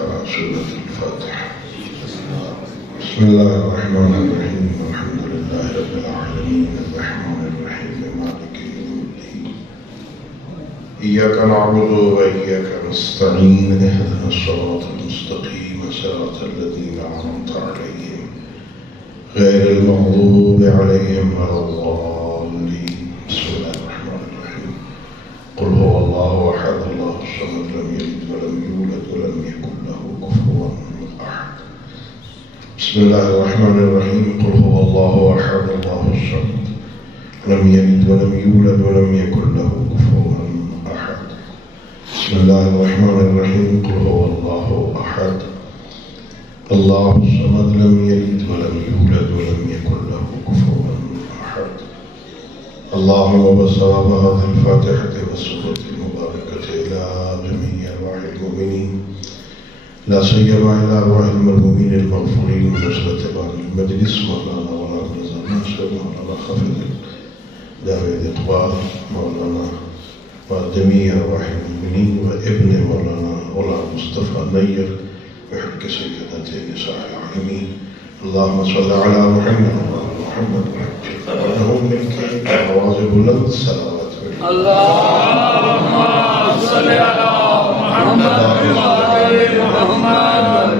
سورة الفاتحة. بسم الله الرحمن الرحيم. الحمد لله رب العالمين الرحمن الرحيم مالك يوم الدين. إياك نعبد وإياك نستعين. اهدنا الصراط المستقيم صراط الذين أنعمت عليهم غير المغضوب عليهم ولا الضالين. بسم الله الرحمن الرحيم. قل هو الله أحد الله الصمد لم يلد ولم يولد ولم يكن له كفوا أحد. بسم الله الرحمن الرحيم. قل هو الله أحد الله الصمد لم يلد ولم يولد ولم يكن له كفوا أحد. بسم الله الرحمن الرحيم. قل هو الله أحد الله الصمد لم يلد ولم يولد ولم يكن له كفوا أحد. اللهم بثواب هذه الفاتحة والسورة المباركة إلى جميع أرواح المؤمنين لا سيما إلى أرواح المرحومين المغفورين بنصرة باب المجلس مولانا وعبد الرزاق ناصر مولانا خافض داود إقبال مولانا وجميع أرواح المؤمنين وابن مولانا غلام مصطفى نير بحق سيدتي نساء العالمين. اللهم صل على محمد وعلى محمد وحجهم منك وواظب لك الصلوات. اللهم صل على محمد وعلى محمد.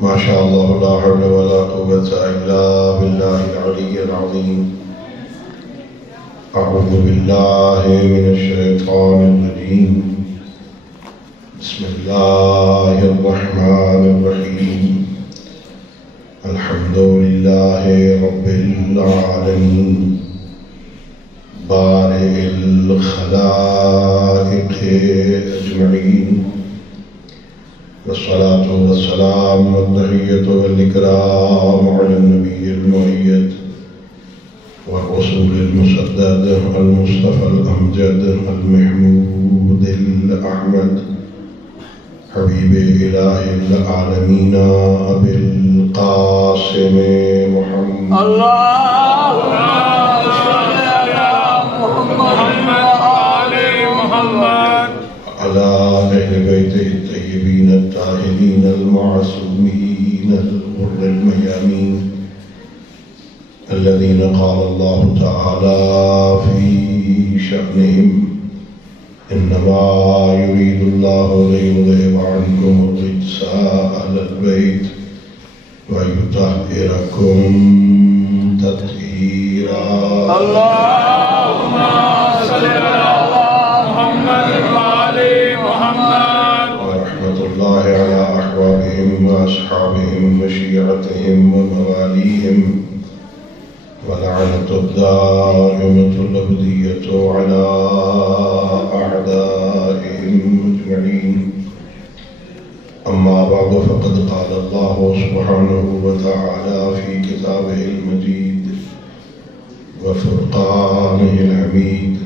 ما شاء الله لا حول ولا قوة إلا بالله العلي العظيم. أعوذ بالله من الشيطان الرجيم. بسم الله الرحمن الرحيم. الحمد لله رب العالمين بارئ الخلائق أجمعين والصلاة والسلام والتحية والإكرام على النبي المؤيد والرسول المسدد المصطفى الأمجد المحمود الأحمد حبيب إله العالمين أبي القاسم محمد. اللهم صل على محمد وآل محمد. على أهل بيته الطيبين الطاهرين المعصومين الغر الميامين الذين قال الله تعالى في شأنهم إنما يريد الله ليذهب عنكم الرجس أهل البيت ويطهركم تطهيرا. اللهم صل على محمد وآل محمد. ورحمة الله على أحبابهم وأصحابهم وشيعتهم ومواليهم ولعنة الدائمة الأبدية على أعدائهم أجمعين. أما بعد فقد قال الله سبحانه وتعالى في كتابه المجيد وفرقانه الحميد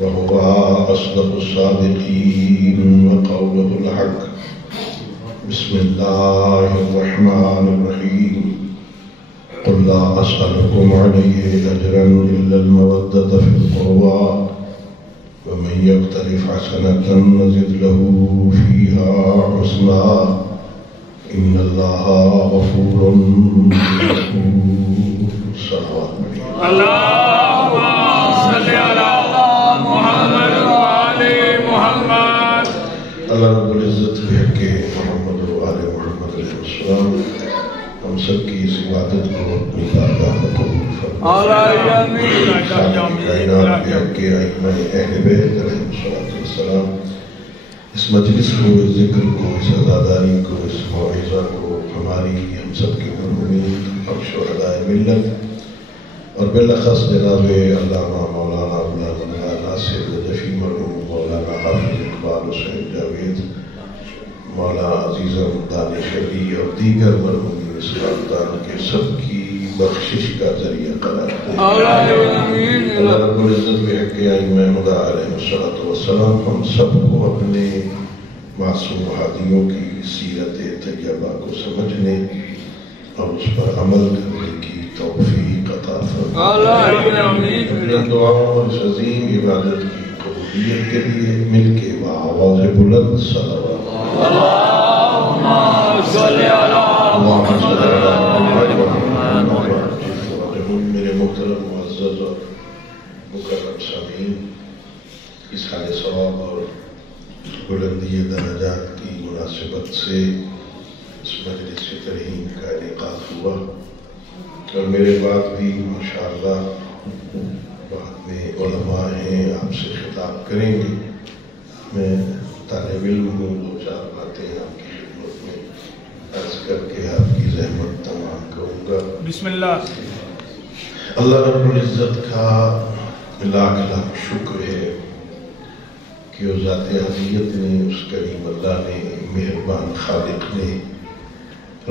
وهو أصدق الصادقين وقوله الحق. بسم الله الرحمن الرحيم. قل لا أسألكم عليه أجرا إلا المودة في القربى ومن يقترف حسنة نزد له فيها حسنا إن الله غفور شكور. صلوات اللهم صل على محمد وآل محمد. اللہ رب العزت بحق محمد وآل محمد علیہ السلام ہم سب کی اس عبادت کو اپنی بارگاہ میں قبول فرمائے. کائنات کے حق کے ائمہ اہل بیت علیہ السلام اس مجلس کو، اس ذکر کو، اس عزاداری کو، اس موعظہ کو ہماری ہم سب کے مرحومین اور شہداء ملت اور بالاخص جناب علامہ مولانا مولانا ناصر نجفی مرحوم، مولانا حافظ اقبال حسین جاوید، مولانا عزیزم دانش علی اور دیگر مرحومین اس خاندان کے سب کی بخشش کا ذریعہ قرار دے. اللہ رب العزت بحق ائمہ خدا علیہ السلام ہم سب کو اپنے معصوم ہادیوں کی سیرت طیبہ کو سمجھنے اور اس پر عمل کرنے کی توفیق عطا فرمائے. اپنی دعاؤں اور اس عظیم عبادت کی قبولیت کے لیے مل کے آواز بلند صلوات. اللهم صل على محمد میرے محترم معزز اور مکرم سامعین، اس حال ثواب اور بلندی درجات کی مناسبت سے اس مجلس ترحیم کا انعقاد ہوا، اور میرے بعد بھی ماشاءاللہ بعد میں علماء ہیں آپ سے خطاب کریں گے۔ میں طالب علم ہوں، دو چار باتیں آپ کی خدمت میں عرض کر کے آپ کی زحمت تمام کروں گا۔ بسم اللہ۔ اللہ رب العزت کا لاکھ لاکھ شکر ہے کہ وہ ذات عالیت نے، اس کریم اللہ نے، مہربان خالق نے،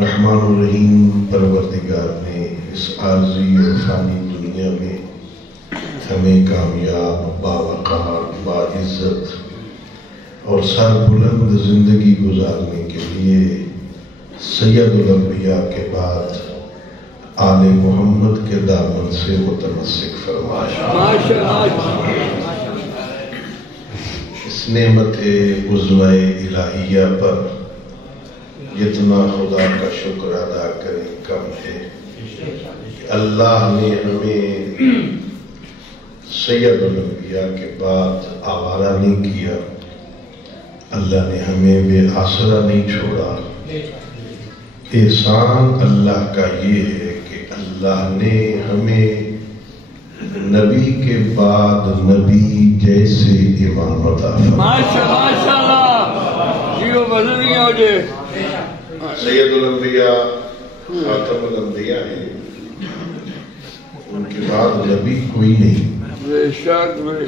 رحمان الرحیم پروردگار نے اس عارضی اور فانی دنیا میں ہمیں کامیاب، باوقار، باعزت اور سر بلند زندگی گزارنے کے لیے سید الانبیاء کے بعد آل محمد کے دامن سے متمسک فرمایا۔ اس نعمت عظمی الہیہ پر جتنا خدا کا شکر ادا کریں کم ہے کہ اللہ نے ہمیں سید الانبیاء کے بعد آوارہ نہیں کیا، اللہ نے ہمیں بے آسرا نہیں چھوڑا۔ احسان اللہ کا یہ ہے کہ اللہ نے ہمیں نبی کے بعد نبی جیسے امام عطا فرمایا۔ ماشاءاللہ جیو بدل گیا مجھے۔ سید الانبیاء خاتم الانبیاء ہیں، ان کے بعد نبی کوئی نہیں۔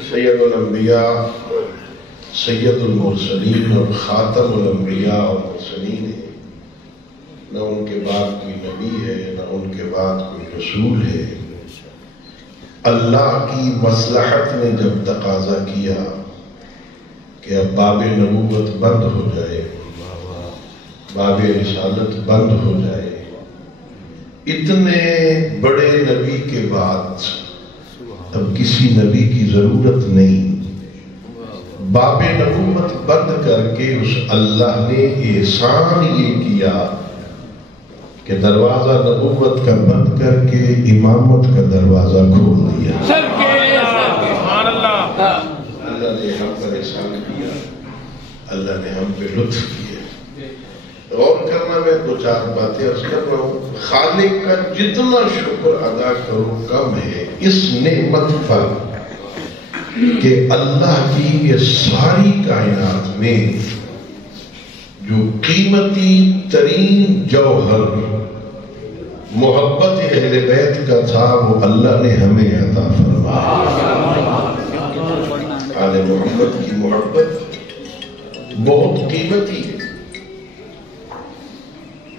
سید الانبیاء سید المرسلین اور خاتم الانبیاء اور مرسلین ہیں، نہ ان کے بعد کوئی نبی ہے، نہ ان کے بعد کوئی رسول ہے۔ اللہ کی مصلحت نے جب تقاضا کیا کہ اب باب نبوت بند ہو جائے، باب رسالت بند ہو جائے، اتنے بڑے نبی کے بعد اب کسی نبی کی ضرورت نہیں، باب نبوت بند کر کے اس اللہ نے احسان یہ کیا کہ دروازہ نبوت کا بند کر کے امامت کا دروازہ کھول دیا۔ اللہ نے ہم پر احسان کیا، اللہ نے ہم پہ لطف کیا۔ غور کرنا، میں دو چار باتیں عرض کر رہا ہوں۔ خالق کا جتنا شکر ادا کرو کم ہے اس نعمت پر کہ اللہ کی یہ ساری کائنات میں جو قیمتی ترین جوہر محبت اہل بیت کا تھا وہ اللہ نے ہمیں عطا فرمایا۔ آل محمد کی محبت بہت قیمتی ہے،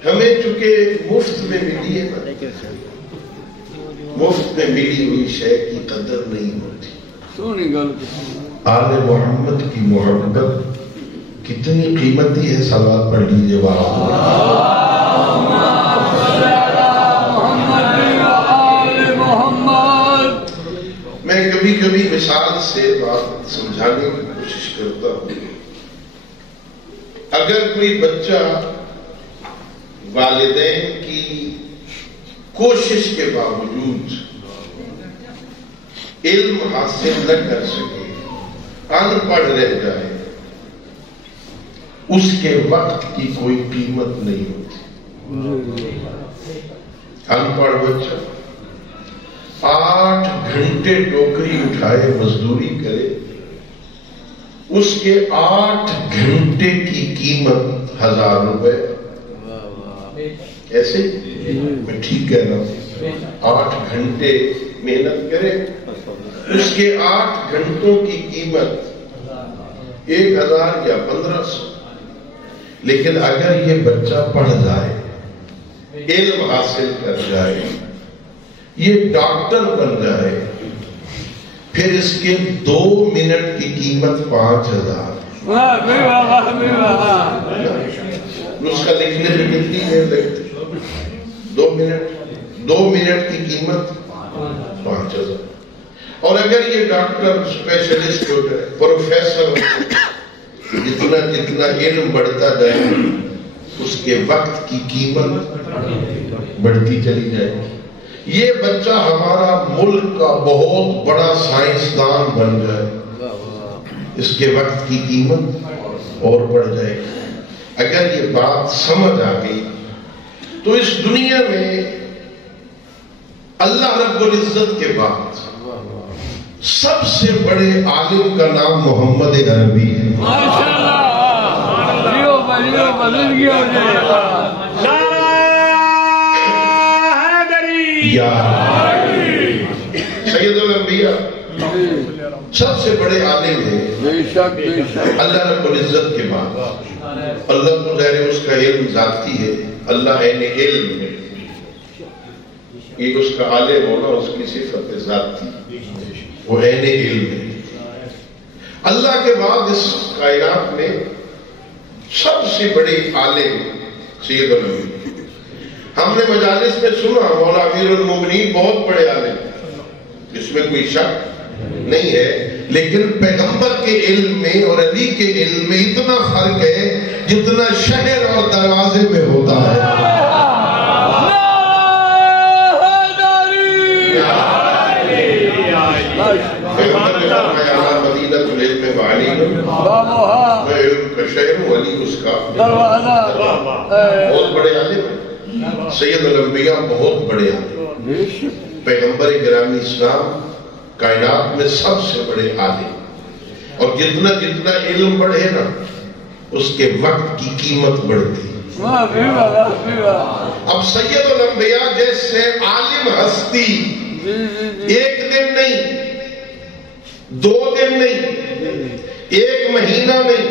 ہمیں چونکہ مفت میں ملی ہے نا، مفت میں ملی ہوئی شے کی قدر نہیں ہوتی۔ آل محمد کی محبت کتنی قیمتی ہے، صلوات پڑھ لیجیے بابا۔ میں کبھی کبھی مثال سے بات سمجھانے کی کوشش کرتا ہوں۔ اگر کوئی بچہ والدین کی کوشش کے باوجود علم حاصل نہ کر سکے، ان پڑھ رہ جائے، اس کے وقت کی کوئی قیمت نہیں ہوتی۔ ان پڑھ بچہ 8 گھنٹے ٹوکری اٹھائے مزدوری کرے، اس کے 8 گھنٹے کی قیمت 1000 روپے۔ ایسے میں ٹھیک کہہ رہا ہوں؟ 8 گھنٹے محنت کرے، اس کے 8 گھنٹوں کی قیمت 1000 یا 1500۔ لیکن اگر یہ بچہ پڑھ جائے، علم حاصل کر جائے، یہ ڈاکٹر بن جائے، پھر اس کے 2 منٹ کی قیمت 5000۔ نسخہ لکھنے میں کتنی دیر لگتی؟ 2 منٹ۔ 2 منٹ کی قیمت 5000۔ اور اگر یہ ڈاکٹر اسپیشلسٹ ہو جائے، پروفیسر ہو جائے، جتنا جتنا علم بڑھتا جائے اس کے وقت کی قیمت بڑھتی چلی جائے گی۔ یہ بچہ ہمارا ملک کا بہت بڑا سائنسدان بن جائے، اس کے وقت کی قیمت اور بڑھ جائے گی۔ اگر یہ بات سمجھ آ گئی تو اس دنیا میں اللہ رب العزت کے بعد سب سے بڑے عالم کا نام محمد عربی ہے۔ سید الانبیاء سب سے بڑے عالم ہیں اللہ رب العزت کے بعد۔ اللہ کو ظاہر اس کا علم ذاتی ہے، اللہ عین علم ہے، یہ اس کا عالم ہونا اس کی صفت ذاتی، وہ عین علم ہے۔ اللہ کے بعد اس کائنات میں سب سے بڑے عالم سید الانبیاء۔ ہم نے مجالس میں سنا مولا امیر المومنین بہت بڑے عالم، اس میں کوئی شک نہیں ہے، لیکن پیغمبر کے علم میں اور علی کے علم میں اتنا فرق ہے جتنا شہر اور دروازے میں ہوتا ہے۔ پیغمبر نے فرمایا مدینہ العلم وعلی، میں علم کا شہر ہوں، علی اس کا بہت بڑے عالم ہیں۔ سید الانبیاء بہت بڑے عالم، پیغمبر گرامی اسلام کائنات میں سب سے بڑے عالم، اور جتنا جتنا علم بڑھے نا اس کے وقت کی قیمت بڑھتی۔ اب سید الانبیاء جیسے عالم ہستی ایک دن نہیں، 2 دن نہیں، 1 مہینہ نہیں،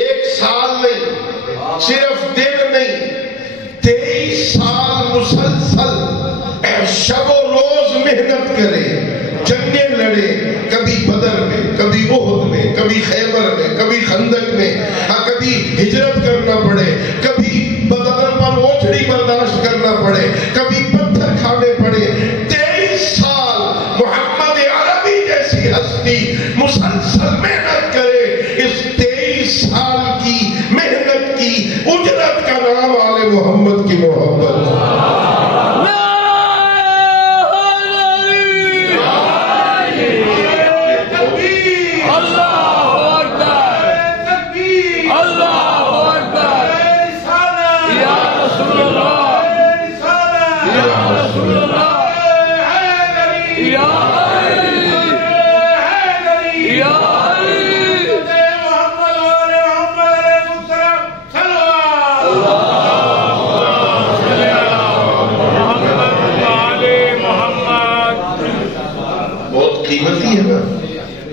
1 سال نہیں، صرف دن نہیں، 23 سال مسلسل شب و روز محنت کرے، جنگیں لڑے، کبھی بدر میں، کبھی احد میں، کبھی خیبر میں، کبھی خندق میں، کبھی ہجرت کرنا پڑے، کبھی بدر پر اوچھڑی برداشت کرنا پڑے، کبھی پتھر کھانے پڑے۔ 23 سال محمد عربی جیسی ہستی مسلسل محنت کرے، اس 23 سال کی محنت کی اجرت کا نام آل محمد کی محبت۔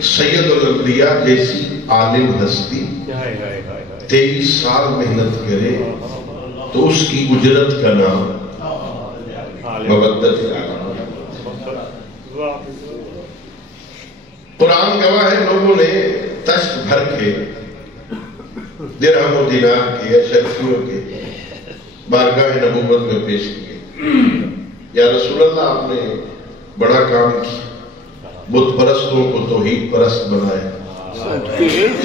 سید الانبیاء جیسی عالم ہستی 23 سال محنت کرے تو اس کی اجرت کا نام مودت عالم۔ قرآن گواہ ہے، لوگوں نے تشت بھر کے درہم و دینار کے اشرفیوں کے بارگاہ نبوت میں پیش کیے، یا رسول اللہ آپ نے بڑا کام کیا، بت پرستوں کو توحید پرست بنائے،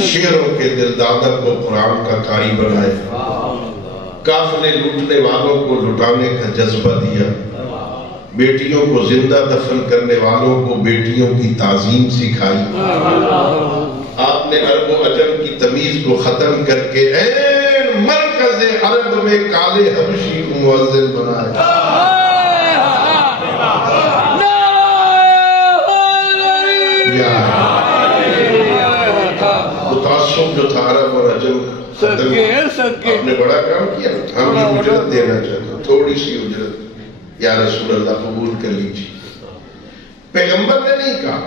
شیروں کے دلدادہ کو قرآن کا قاری بنائے، قافلے لوٹنے والوں کو لٹانے کا جذبہ دیا، بیٹیوں کو زندہ دفن کرنے والوں کو بیٹیوں کی تعظیم سکھائی، آپ نے عرب و عجم کی تمیز کو ختم کر کے این مرکز عرب میں کالے حبشی کو مؤذن بنایا۔ تعصب جو تھا عرب اور عجم آپ نے بڑا کام کیا، ہم یہ اجرت دینا چاہتا، تھوڑی سی اجرت، یا رسول اللہ قبول کر لیجیے۔ پیغمبر نے نہیں کہا،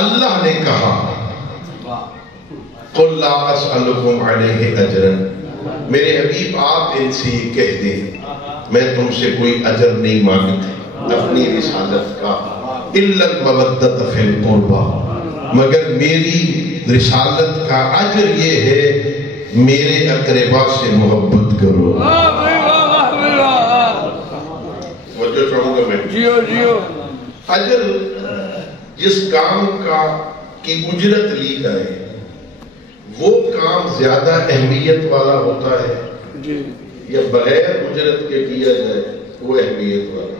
اللہ نے کہا قُلْ لَا أَسْأَلُكُمْ عَلَيْهِ أَجْرًا، میرے حبیب آپ ان سے یہ کہہ دیں میں تم سے کوئی اجر نہیں مانگتا اپنی رسالت کا، إِلَّا الْمَوَدَّةَ فِي الْقُرْبَى، مگر میری رسالت کا اجر یہ ہے میرے اقربا سے محبت کرو۔ وجہ چاہوں گا میں اجر جس کام کا کی اجرت لی جائے وہ کام زیادہ اہمیت والا ہوتا ہے یا بغیر اجرت کے کیا جائے وہ اہمیت والا؟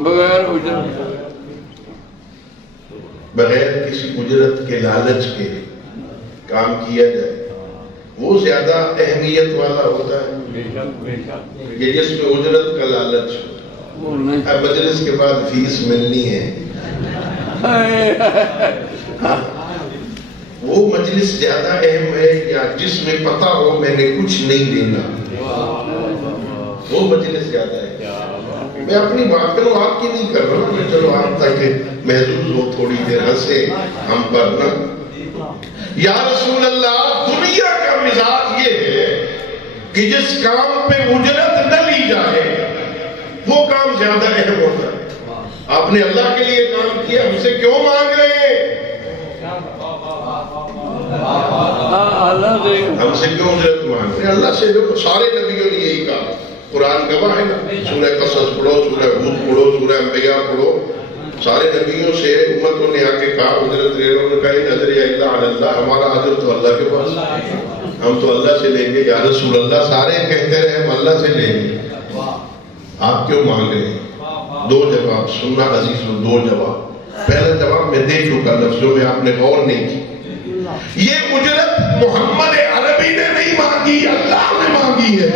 بغیر اجرت، بغیر کسی اجرت کے لالچ کے کام کیا جائے وہ زیادہ اہمیت والا ہوتا ہے یہ جس میں اجرت کا لالچ ہو؟ مجلس کے بعد فیس ملنی ہے، وہ مجلس زیادہ اہم ہے یا جس میں پتا ہو میں نے کچھ نہیں دینا وہ مجلس زیادہ ہے؟ میں اپنی بات کروں، آپ کی نہیں کر رہا میں، چلو آپ تک محسوس ہو تھوڑی دیر ہنسے ہم پر نا۔ یا رسول اللہ، دنیا کا مزاج یہ ہے کہ جس کام پہ اجرت نہ لی جائے وہ کام زیادہ اہم ہوتا ہے۔ آپ نے اللہ کے لیے کام کیا، ہم سے کیوں مانگ رہے ہیں؟ ہم سے کیوں اجرت مانگ رہے ہیں؟ اللہ سے جو سارے نبیوں نے یہی کہا، قرآن گواہ ہے نا، سورہ قصص پڑھو، سورہ ہود پڑھو، سورہ انبیاء پڑھو، سارے نبیوں سے امتوں نے آ کے کہا اجرت لے لو، نے کہا اجر الا علی اللہ، ہمارا اجر تو اللہ کے پاس، ہم تو اللہ سے لیں گے۔ یا رسول اللہ، سارے کہتے رہے ہم اللہ سے لیں گے، آپ کیوں مانگ رہے ہیں؟ دو جواب سننا عزیز، دو جواب۔ پہلا جواب میں دے چکا، لفظوں میں آپ نے غور نہیں کی۔ یہ اجرت محمد عربی نے نہیں مانگی، اللہ نے مانگی ہے۔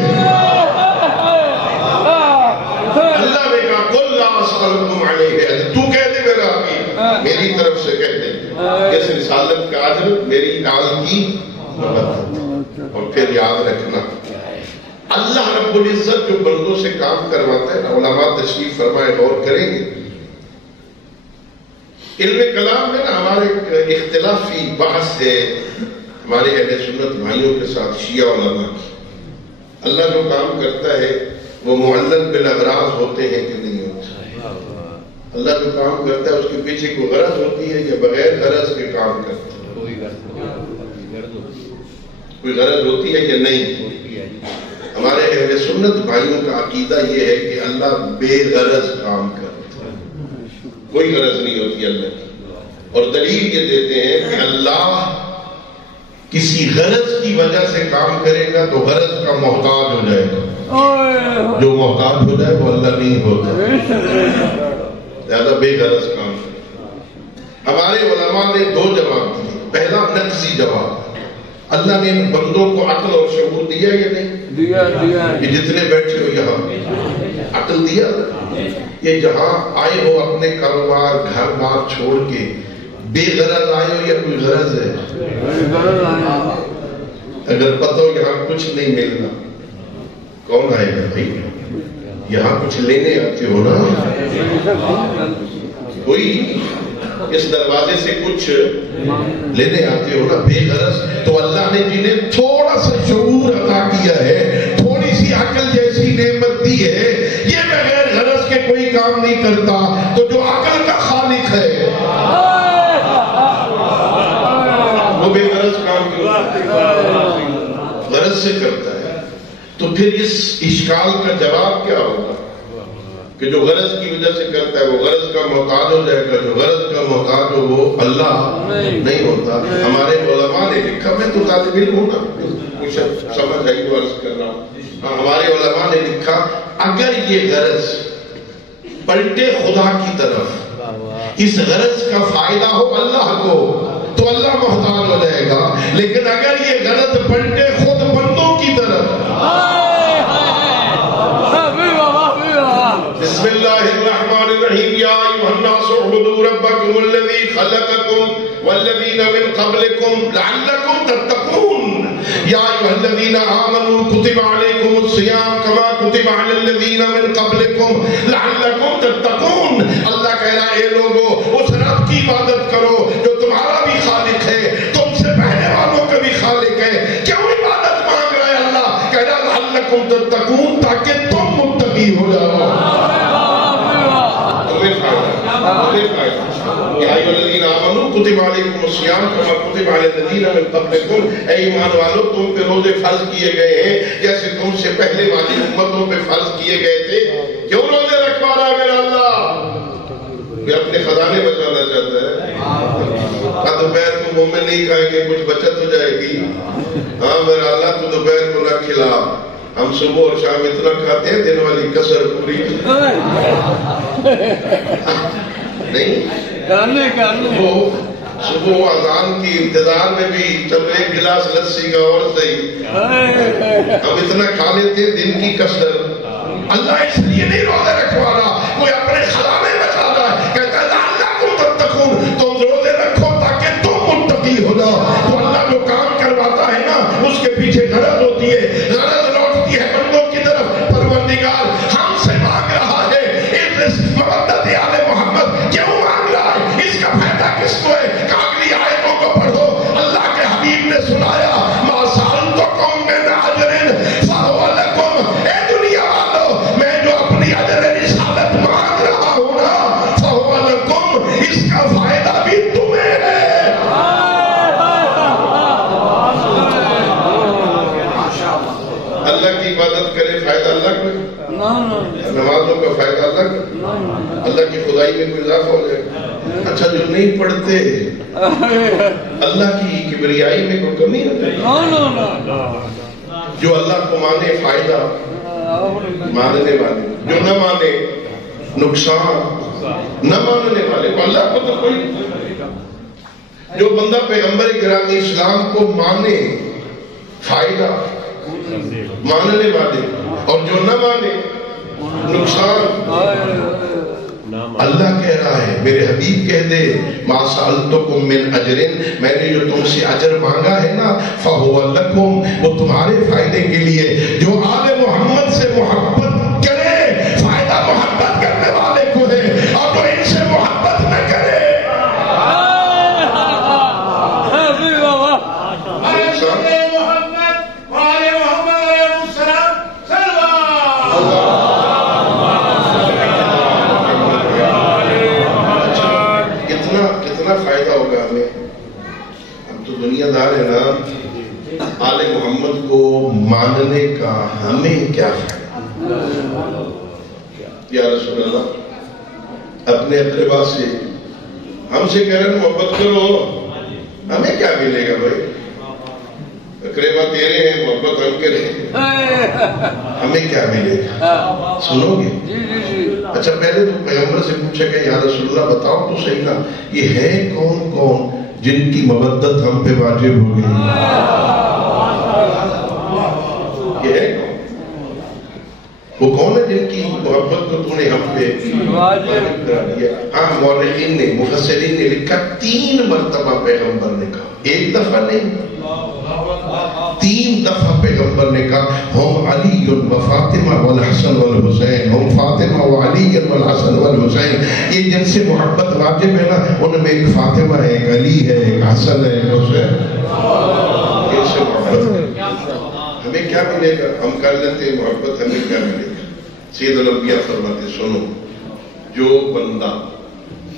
اللہ نے کہا قل لا اسألکم علیہ اجرا، تو کہہ دے میرا حبیب، میری طرف سے کہہ دے اس رسالت کا اجر میری آل کی مبادلت۔ اور پھر یاد رکھنا، اللہ رب العزت جو بندوں سے کام کرواتا ہے، علماء تشریف فرمائے غور کریں گے، علم کلام میں نا ہمارے اختلافی بحث ہے ہمارے اہل سنت بھائیوں کے ساتھ شیعہ علماء کی۔ اللہ جو کام کرتا ہے وہ معلق بالاغراض ہوتے ہیں کہ نہیں ہوتے؟ اللہ جو کام کرتا ہے اس کے پیچھے کوئی غرض ہوتی ہے یا بغیر غرض کے کام کرتا ہے؟ کوئی غرض ہوتی ہے یا نہیں؟ ہمارے اہل سنت بھائیوں کا عقیدہ یہ ہے کہ اللہ بے غرض کام کرتا ہے، کوئی غرض نہیں ہوتی اللہ کی۔ اور دلیل یہ دیتے ہیں کہ اللہ کسی غرض کی وجہ سے کام کرے گا تو غرض کا محتاج ہو جائے گا، جو محتاج ہو جائے وہ اللہ نہیں ہوتا، زیادہ بے غرض کام کرے۔ ہمارے علماء نے دو جواب دیے۔ پہلا نقصی جواب، اللہ نے ان بندوں کو عقل اور شعور دیا یا نہیں؟ دیا۔ یہ جتنے بیٹھے ہو یہاں عقل دیا، یہ جہاں آئے ہو اپنے کاروبار گھر بار چھوڑ کے بے غرض آئے ہو یا کوئی غرض ہے؟ اگر پتہ ہو یہاں کچھ نہیں ملنا کون آئے گا بھائی؟ یہاں کچھ لینے آتے ہو نا، کوئی اس دروازے سے کچھ لینے آتے ہو نا، بے غرض۔ تو اللہ نے جنہیں تھوڑا سا شعور عطا کیا ہے، تھوڑی سی عقل جیسی نعمت دی ہے، یہ بغیر غرض کے کوئی کام نہیں کرتا، تو جو عقل کا خالق ہے وہ بے غرض کام غرض سے کرتا ہے۔ تو پھر اس اشکال کا جواب کیا ہوگا کہ جو غرض کی وجہ سے کرتا ہے وہ غرض کا محتاج ہو جائے گا، جو غرض کا محتاج ہو وہ اللہ نہیں ہوتا۔ ہمارے علماء نے لکھا، میں تو طالب علم ہوں نا، کچھ سمجھ آئی تو عرض کر رہا ہوں، ہمارے علماء نے لکھا اگر یہ غرض پلٹے خدا کی طرف، اس غرض کا فائدہ ہو اللہ کو تو اللہ محتاج ہو جائے گا، لیکن اگر یہ غرض پلٹے خود بندوں کی طرف، بسم اللہ الرحمن الرحیم، یا ایھا الناس اعبدوا ربکم الذی خلقکم والذین من قبلکم لعلکم تتقون، یا ایھا الذین آمنوا کتب علیکم الصیام کما کتب علی الذین من قبلکم لعلکم تتقون۔ اللہ کہہ رہا ہے اے لوگو اس رب کی عبادت کرو جو تمہارا بھی خالق ہے، تم سے پہلے والوں کا بھی خالق ہے۔ کیوں عبادت مانگ رہا ہے اللہ؟ کہہ رہا لعلکم تتقون، تاکہ تم متقی ہو جاؤ۔ یا ایھا الذین آمنوا کتب علیکم الصیام کما کتب علی الذین من قبلکم، اے ایمان والو تم پہ روزے فرض کیے گئے ہیں جیسے تم سے پہلے والی امتوں پہ فرض کیے گئے تھے۔ کیوں روزے رکھوا رہا ہے میرا اللہ؟ کہ اپنے خزانے بچانا چاہتا ہے۔ دوپہر کو مومن نہیں کھائیں گے کچھ بچت ہو جائے گی. ہاں میرا اللہ تو دوپہر کو نہ کھلا. ہم صبح اور شام اتنا کھاتے ہیں دن والی کسر پوری نہیں. وہ صبح اذان کی انتظار میں بھی چل ایک گلاس لسی کا اور صحیح ہم اتنا کھا لیتے ہیں دن کی کسر. اللہ اس لیے نہیں روزے رکھوا رہا. کوئی اپنے خلا میں بچاتا ہے کہتا ہے اللہ کو تتقون تم روزے رکھو تاکہ تم متقی ہو جاؤ. تو اللہ جو کام کرواتا ہے نا اس کے پیچھے غرض ہوتی ہے. غرض لوٹتی ہے بندوں کی طرف. پروردگار ہم سے مانگ رہا ہے اس مودت آل محمد کیوں مانگ رہا ہے؟ اس کا فائدہ کس کو ہے؟ اگلی آیتوں کو پڑھو. اللہ کے حبیب نے سنایا ما سألتکم من اجر فهو لکم. اے دنیا والو میں جو اپنی اجر رسالت مانگ رہا ہوں نا فهو لکم اس کا فائدہ بھی تمہیں ہے. اللہ کی عبادت کرے فائدہ اللہ کو. نمازوں کا فائدہ اللہ کو. اللہ کی خدائی میں کوئی اضافہ ہو جائے. اچھا جو نہیں پڑھتے اللہ کی کبریائی میں کوئی کمی ہو جائے. جو اللہ کو مانے فائدہ ماننے والے, جو نہ مانے نقصان. نہ ماننے والے کو اللہ کو تو کوئی. جو بندہ پیغمبر گرامی اسلام کو مانے فائدہ ماننے والے اور جو نہ مانے نقصان. اللہ کہہ رہا ہے میرے حبیب کہہ دے ما سألتکم من اجر میں نے جو تم سے اجر مانگا ہے نا فہو لکم وہ تمہارے فائدے کے لیے. جو آل محمد سے محبت کرے فائدہ محبت کرنے والے کو ہے اور جو ان سے محبت نہ کرے فائدہ ہوگا ہمیں. ہم تو دنیا دار ہے نا. آل محمد کو ماننے کا ہمیں کیا فائدہ؟ یا رسول اللہ اپنے اقربا سے ہم سے کہہ رہے ہیں محبت کرو ہمیں کیا ملے گا بھائی؟ اقربا تیرے ہیں محبت ہم کریں ہمیں کیا ملے گا؟ سنو گے؟ اچھا پہلے تو پیغمبر سے پوچھا کہ یا رسول اللہ بتاؤ تو صحیح نا یہ ہے کون کون جن کی مودت ہم پہ واجب ہو گئی؟ یہ ہے کون؟ وہ کون ہے جن کی محبت کو تو نے ہم پہ واجب کرا دیا؟ ہاں مورخین نے مفسرین نے لکھا 3 مرتبہ پیغمبر نے کہا. ایک دفعہ نہیں 3 دفعہ پیغمبر نے کہا ہم علی و فاطمہ والحسن والحسین. ہم فاطمہ و علی والحسن والحسین. یہ جن سے محبت واجب ہے نا ان میں ایک فاطمہ ہے, ایک علی ہے, ایک حسن ہے, ایک حسین. ان سے محبت ہمیں کیا ملے گا؟ ہم کر لیتے ہیں محبت ہمیں کیا ملے گا؟ سید الانبیاء فرماتے سنو جو بندہ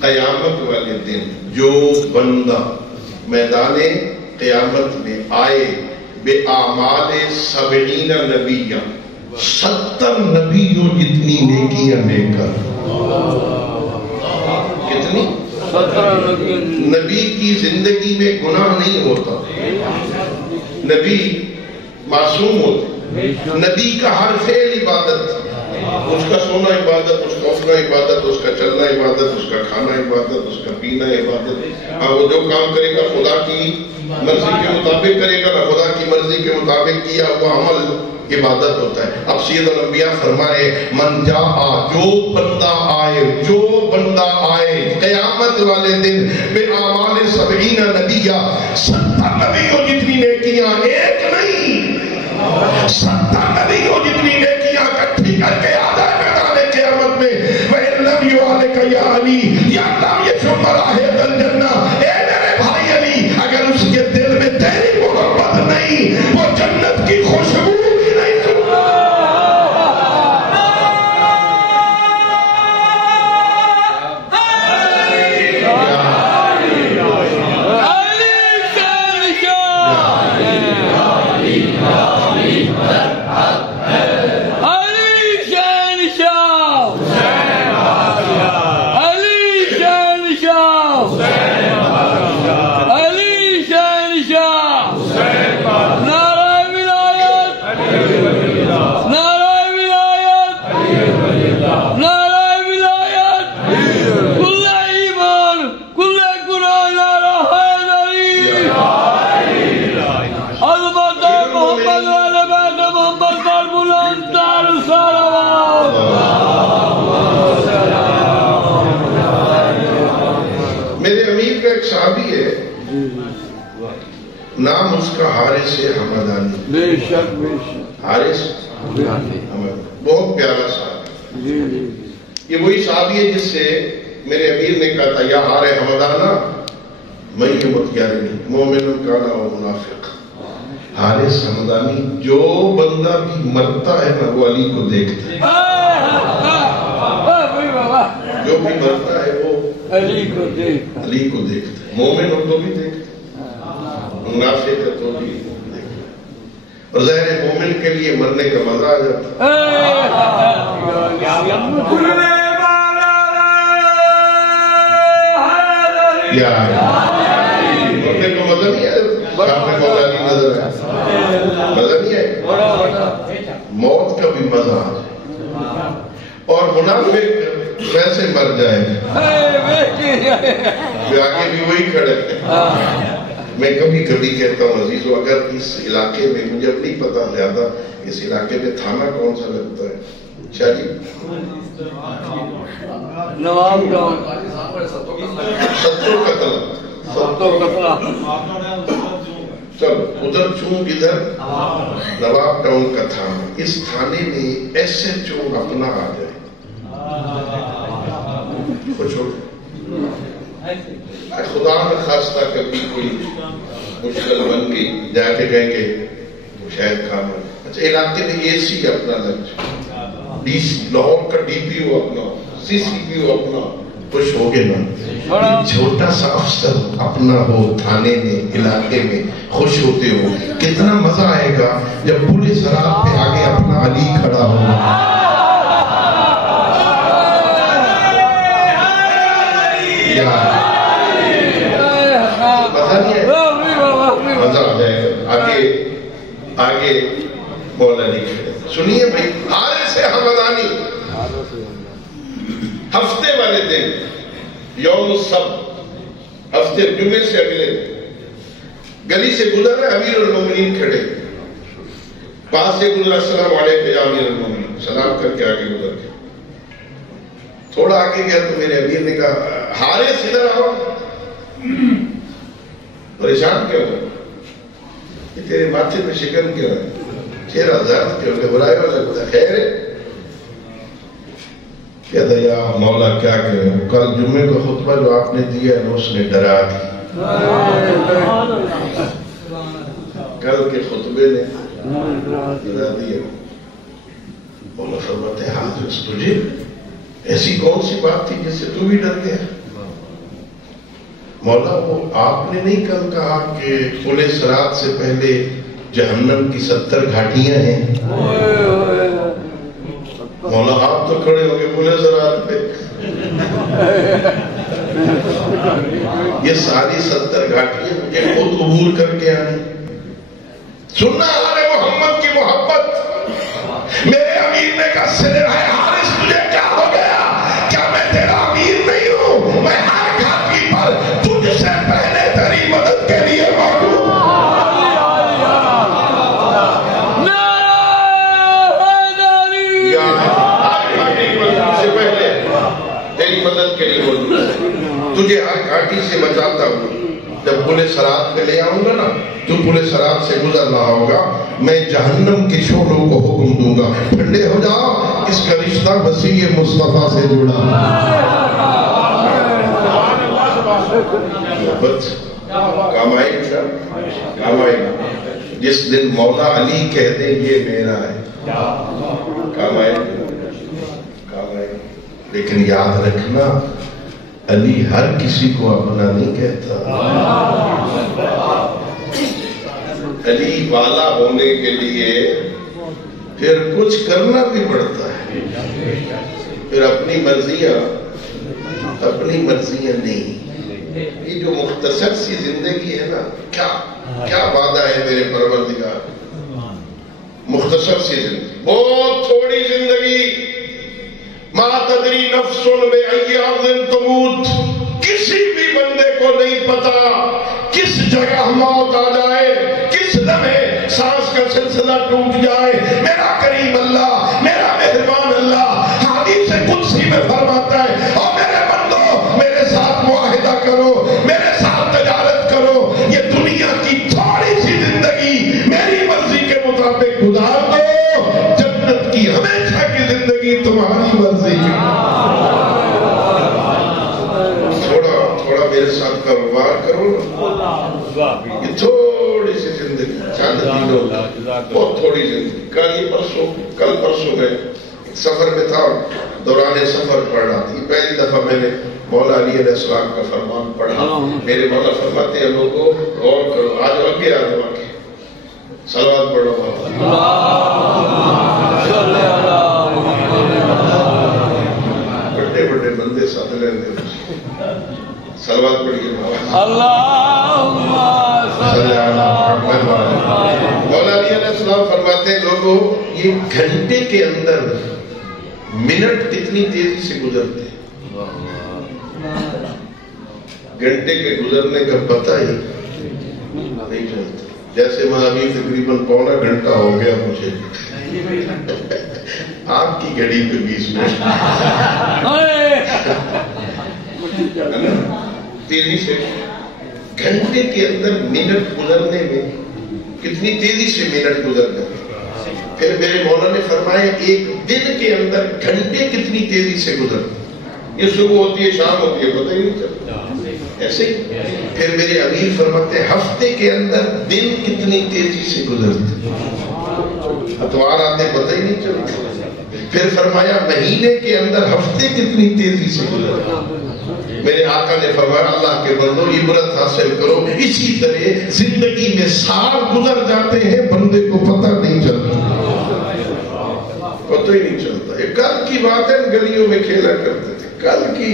قیامت والے دن جو بندہ میدان قیامت میں آئے بے اعمال 70 نبیہ 70 نبیوں جتنی نیکیاں لے کر. کتنی؟ 17 نبی کی زندگی میں گناہ نہیں ہوتا. نبی معصوم ہوتے. نبی کا ہر فعل عبادت. اس کا سونا عبادت, اس کا اٹھنا عبادت, اس کا چلنا عبادت, اس کا کھانا عبادت, اس کا پینا عبادت. ہاں وہ جو کام کرے گا خدا کی مرضی کے مطابق کرے گا نہ خدا کی مرضی کے مطابق کیا وہ عمل عبادت ہوتا ہے. اب سید الانبیاء فرمائے من جاء جو بندہ آئے قیامت والے دن بے اعمال 70 نبیہ 70 نبیوں جتنی نیکیاں ایک نہیں 70 نبیوں جتنی نیکیاں اکٹھی کر کے آ جائے میدان قیامت میں. وَإِن لَمْ يُعَلِكَ يَا عَلِي يَا لَمْ يَشُمَّ رَائِحَةَ الْجَنَّةِ. اے میرے بھائی علی اگر اس کے دل میں تیری محبت نہیں وہ جنت کی خوشبو بھی نہیں سنتا. Ali اس کا حارث حمدانی. بے شک بے شک. حارث حمدانی بہت پیارا صاحب. جی جی. یہ وہی صحابی ہے جس سے میرے امیر نے کہا تھا یا حار حمدانہ میں یہ متیاری مومن کانا و منافق. حارث حمدانی جو بندہ بھی مرتا ہے نا وہ علی کو دیکھتا ہے. جو بھی مرتا ہے وہ علی کو دیکھتا ہے. علی کو دیکھتا ہے. مومن ہو تو بھی دیکھتا ہے, منافق ہے تو بھی دیکھتا ہے. اور ظاہر مومن کے لیے مرنے کا مزہ آ جاتا ہے. مرنے کو مزہ نہیں ہے. کافی مولا کی نظر ہے مزہ نہیں ہے. موت کا بھی مزہ آ جائے. اور منافق ویسے مر جائے آگے بھی وہی کھڑے. میں کبھی کبھی کہتا ہوں عزیزو اگر اس علاقے میں مجھے اب نہیں پتا زیادہ اس علاقے میں تھانہ کون سا لگتا ہے شاہ جی نواب ٹاؤن 70 قتل 70 قتل. چلو ادھر چونک ادھر نواب ٹاؤن کا تھانہ. اس تھانے میں ایس ایچ او اپنا آ جائے خوش ہو. خدا نہ خواستہ کبھی کوئی مشکل بن گئی جا کے کہیں گے وہ شاید کھانا. اچھا علاقے میں اے سی اپنا لگ جائے, ڈی سی لاہور کا ڈی پی او اپنا, سی سی پی او اپنا. خوش ہو گئے نا. چھوٹا سا افسر اپنا ہو تھانے میں علاقے میں خوش ہوتے ہو. کتنا مزہ آئے گا جب پولیس رات پہ آگے اپنا علی کھڑا ہو. مزہ آ جائے گا. آگے مولا علی کھڑے. سنیے بھائی حارث حمدانی ہفتے والے دن یوم السبت ہفتے جمعے سے اگلے گلی سے گزر رہے امیر المومنین کھڑے. پاس سے گزرا السلام علیکم یا امیر المومنین سلام کر کے آگے گزر گئے. تھوڑا آگے گیا تو میرے امیر نے کہا حارث ادھر آؤ. پریشان کیوں ہو؟ یہ تیرے ماتھے پہ شکن کیوں ہے؟ چہرہ زرد کیوں گھبرائے ہو لگتا ہے. خیر ہے کہتا یا مولا کیا کرے کل جمعے کا خطبہ جو آپ نے دیا ہے اس نے ڈرا دی. کل کے خطبے نے ڈرا دیا. مولا فرماتے ہیں حاضر تجھے ایسی کون سی بات تھی جس سے تو بھی ڈر گیا؟ مولا وہ آپ نے نہیں کل کہا کہ پل صراط سے پہلے جہنم کی 70 گھاٹیاں ہیں. مولا آپ تو کھڑے ہو گئے پل صراط پہ. یہ ساری 70 گھاٹیاں مجھے خود عبور کر کے آنی. سننا آل محمد کی محبت. میرے امیر نے کہا سر ہے حارث تجھے کیا ہو گیا؟ کیا میں تیرا امیر نہیں ہوں؟ میں ہر گھاٹی پر تجھ سے پہلے تیری مدد کے لیے موجود. مدد کے لیے موجود تجھے ہر گھاٹی سے بچاتا ہوں. جب پل صراط پہ لے آؤں گا نا تو پل صراط سے گزرنا ہوگا. میں جہنم کے شعلوں کو حکم دوں گا ٹھنڈے ہو جاؤ. اس کا رشتہ وسیع مصطفیٰ سے جڑا. کام آئے گا کام آئے گا. جس دن مولا علی کہہ دیں یہ میرا ہے کام آئے گا کام آئے گا. لیکن یاد رکھنا علی ہر کسی کو اپنا نہیں کہتا. علی والا ہونے کے لیے پھر کچھ کرنا بھی پڑتا ہے. پھر اپنی مرضیاں نہیں. یہ جو مختصر سی زندگی ہے نا کیا وعدہ ہے میرے پروردگار. مختصر سی زندگی بہت تھوڑی زندگی. ما تدری نفس بأی ارض تموت. کسی بھی بندے کو نہیں پتا کس جگہ موت آ جائے, کس لمحے سانس کا سلسلہ ٹوٹ جائے. میرا کریم اللہ, میرا مہربان اللہ حدیث قدسی میں فرماتا ہے اور میرے بندو میرے ساتھ معاہدہ کرو, میرے ساتھ تجارت کرو. یہ دنیا کی تھوڑی سی زندگی وہاں پہ گزار دو، جنت کی ہمیشہ کی زندگی تمہاری مرضی کی۔ تھوڑا میرے ساتھ کاروبار کرو، یہ تھوڑی سی زندگی، چند دنوں، بہت تھوڑی زندگی۔ کل پرسوں میں سفر میں تھا، دوران سفر پڑھ رہا تھی، پہلی دفعہ میں نے مولا علی علیہ السلام کا فرمان پڑھا۔ میرے مولا فرماتے ہیں لوگوں غور کرو، آج آگے صلوات پڑھو۔ بڑے بڑے بندے ساتھ لیں گے، صلوات پڑھیے۔ مولا علی علیہ السلام فرماتے ہیں لوگوں یہ گھنٹے کے اندر منٹ کتنی تیزی سے گزرتے ہیں، گھنٹے کے گزرنے کا پتہ ہی نہیں چلتا۔ جیسے میں ابھی تقریباً پونا گھنٹہ ہو گیا مجھے، آپ کی گھڑی پہ 20 منٹ تیزی سے، گھنٹے کے اندر منٹ گزرنے میں کتنی تیزی سے منٹ گزر جاتے۔ پھر میرے مولا نے فرمایا ایک دن کے اندر گھنٹے کتنی تیزی سے گزرتے، یہ صبح ہوتی ہے شام ہوتی ہے پتہ ہی نہیں چلتا، ایسے ہی۔ پھر میرے امیر فرماتے ہیں ہفتے کے اندر دن کتنی تیزی سے گزرتے، اتوار آتے پتہ ہی نہیں چلتا۔ پھر فرمایا مہینے کے اندر ہفتے کتنی تیزی سے گزرتے۔ میرے آقا نے فرمایا اللہ کے بندو عبرت حاصل کرو، اسی طرح زندگی میں سال گزر جاتے ہیں بندے کو پتہ نہیں چلتا، پتہ ہی نہیں چلتا۔ یہ کل کی بات ہے، گلیوں میں کھیلا کرتے تھے، کل کی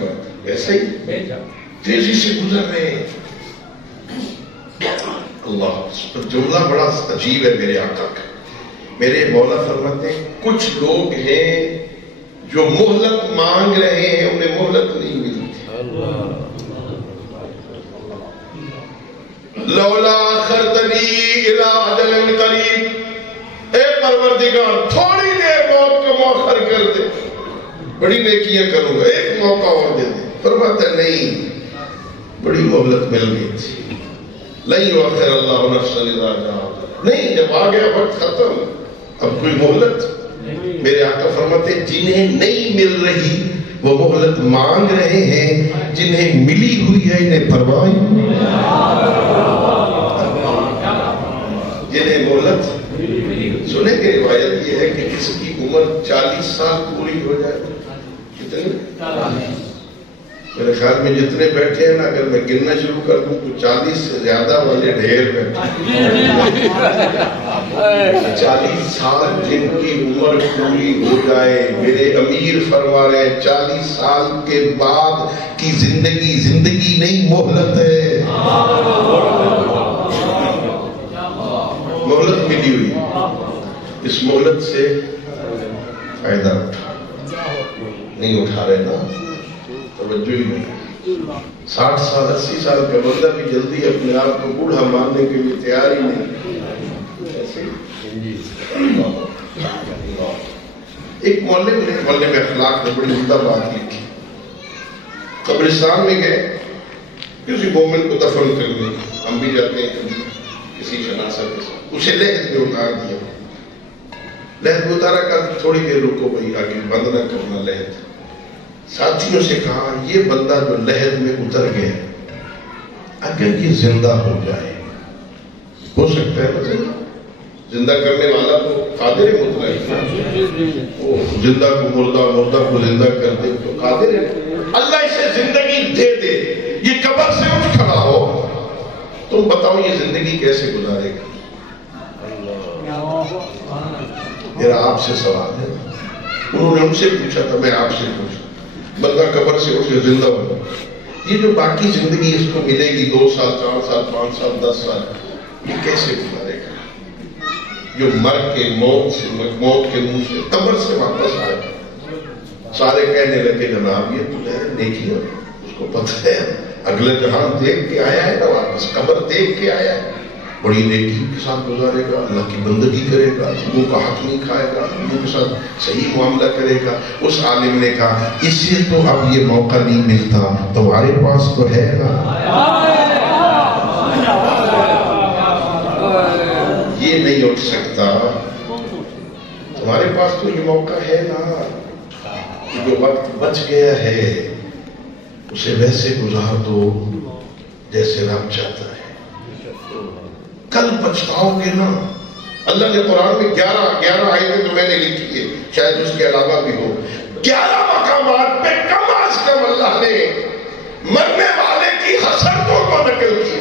بات، ایسے ہی تیزی سے گزر رہے ہیں۔ اللہ جملہ بڑا عجیب ہے میرے آقا کا۔ میرے مولا فرماتے ہیں کچھ لوگ ہیں جو مہلت مانگ رہے ہیں، انہیں مہلت نہیں ملتی۔ لولا اخرتنی الی اجل قریب، اے پروردگار تھوڑی دیر موت کو مؤخر کر دے، بڑی نیکیاں کروں گا، ایک موقع اور دے دے۔ فرماتا ہے نہیں، بڑی مہلت مل گئی تھی، لن یؤخر اللہ نفسا اذا جاء، نہیں جب آ گیا وقت ختم، اب کوئی مہلت۔ میرے آقا فرماتے ہیں جنہیں نہیں مل رہی وہ مہلت مانگ رہے ہیں، جنہیں ملی ہوئی ہے انہیں پرواہ نہیں۔ جنہیں مہلت، سنیں گے روایت یہ ہے کہ کس کی عمر 40 سال پوری ہو جائے، کتنے؟ میرے خیال میں جتنے بیٹھے ہیں نا، اگر میں گننا شروع کر دوں تو 40 سے زیادہ والے ڈھیر بیٹھے۔ 40 سال جن کی عمر پوری ہو جائے، میرے امیر فرما رہے ہیں 40 سال کے بعد کی زندگی نہیں مہلت ہے، مہلت ملی ہوئی، اس مہلت سے فائدہ نہیں اٹھا رہے نا، توجہ ہی نہیں۔ 60 سال 80 سال کا بندہ بھی جلدی اپنے آپ کو بوڑھا ماننے کے لیے تیار ہی نہیں۔ ایک محلے میں اخلاق نے بڑی عمدہ بات لکھی۔ قبرستان میں گئے کسی مومن کو دفن کرنے، ہم بھی جاتے ہیں کسی جنازہ کے ساتھ، اسے لحد میں اتار دیا، لحد میں اتارا کہ تھوڑی دیر رکو بھائی، آگے بند نہ کرنا لحد۔ ساتھیوں سے کہا یہ بندہ جو لحد میں اتر گیا اگر یہ زندہ ہو جائے، ہو سکتا ہے زندہ کرنے والا تو قادر مطلق، وہ زندہ کو مردہ، مردہ کو زندہ کر دے تو قادر ہے، اللہ اسے زندگی دے دے، یہ قبر سے اٹھ کھڑا ہو، تم بتاؤ یہ زندگی کیسے گزارے گا؟ میرا آپ سے سوال ہے، انہوں نے ان سے پوچھا تھا، میں آپ سے پوچھا، بندہ قبر سے اٹھ کے زندہ ہو، یہ جو باقی زندگی اس کو ملے گی 2 سال 4 سال 5 سال 10 سال، یہ کیسے گزارے گا؟ جو مر کے موت کے منہ سے قبر سے واپس آئے، سارے کہنے لگے جناب یہ تو ہے دیکھیے، اس کو پتہ ہے اگلے جہان دیکھ کے آیا ہے نا، واپس قبر دیکھ کے آیا ہے، بڑی نیکی کے ساتھ گزارے گا، اللہ کی بندگی کرے گا، لوگوں کا حق نہیں کھائے گا، لوگوں کے ساتھ صحیح معاملہ کرے گا۔ اس عالم نے کہا اسے تو اب یہ موقع نہیں ملتا، تمہارے پاس تو ہے نا۔ یہ نہیں اٹھ سکتا، تمہارے پاس تو یہ موقع ہے نا، جو وقت بچ گیا ہے اسے ویسے گزار دو جیسے رب چاہتا ہے، کل پچھتاؤ گے نا۔ اللہ نے قرآن میں 11 آیتیں تو میں نے لکھی ہے، شاید اس کے علاوہ بھی ہو، 11 مقامات پہ کم از کم اللہ نے مرنے والے کی حسرتوں کو نقل کی۔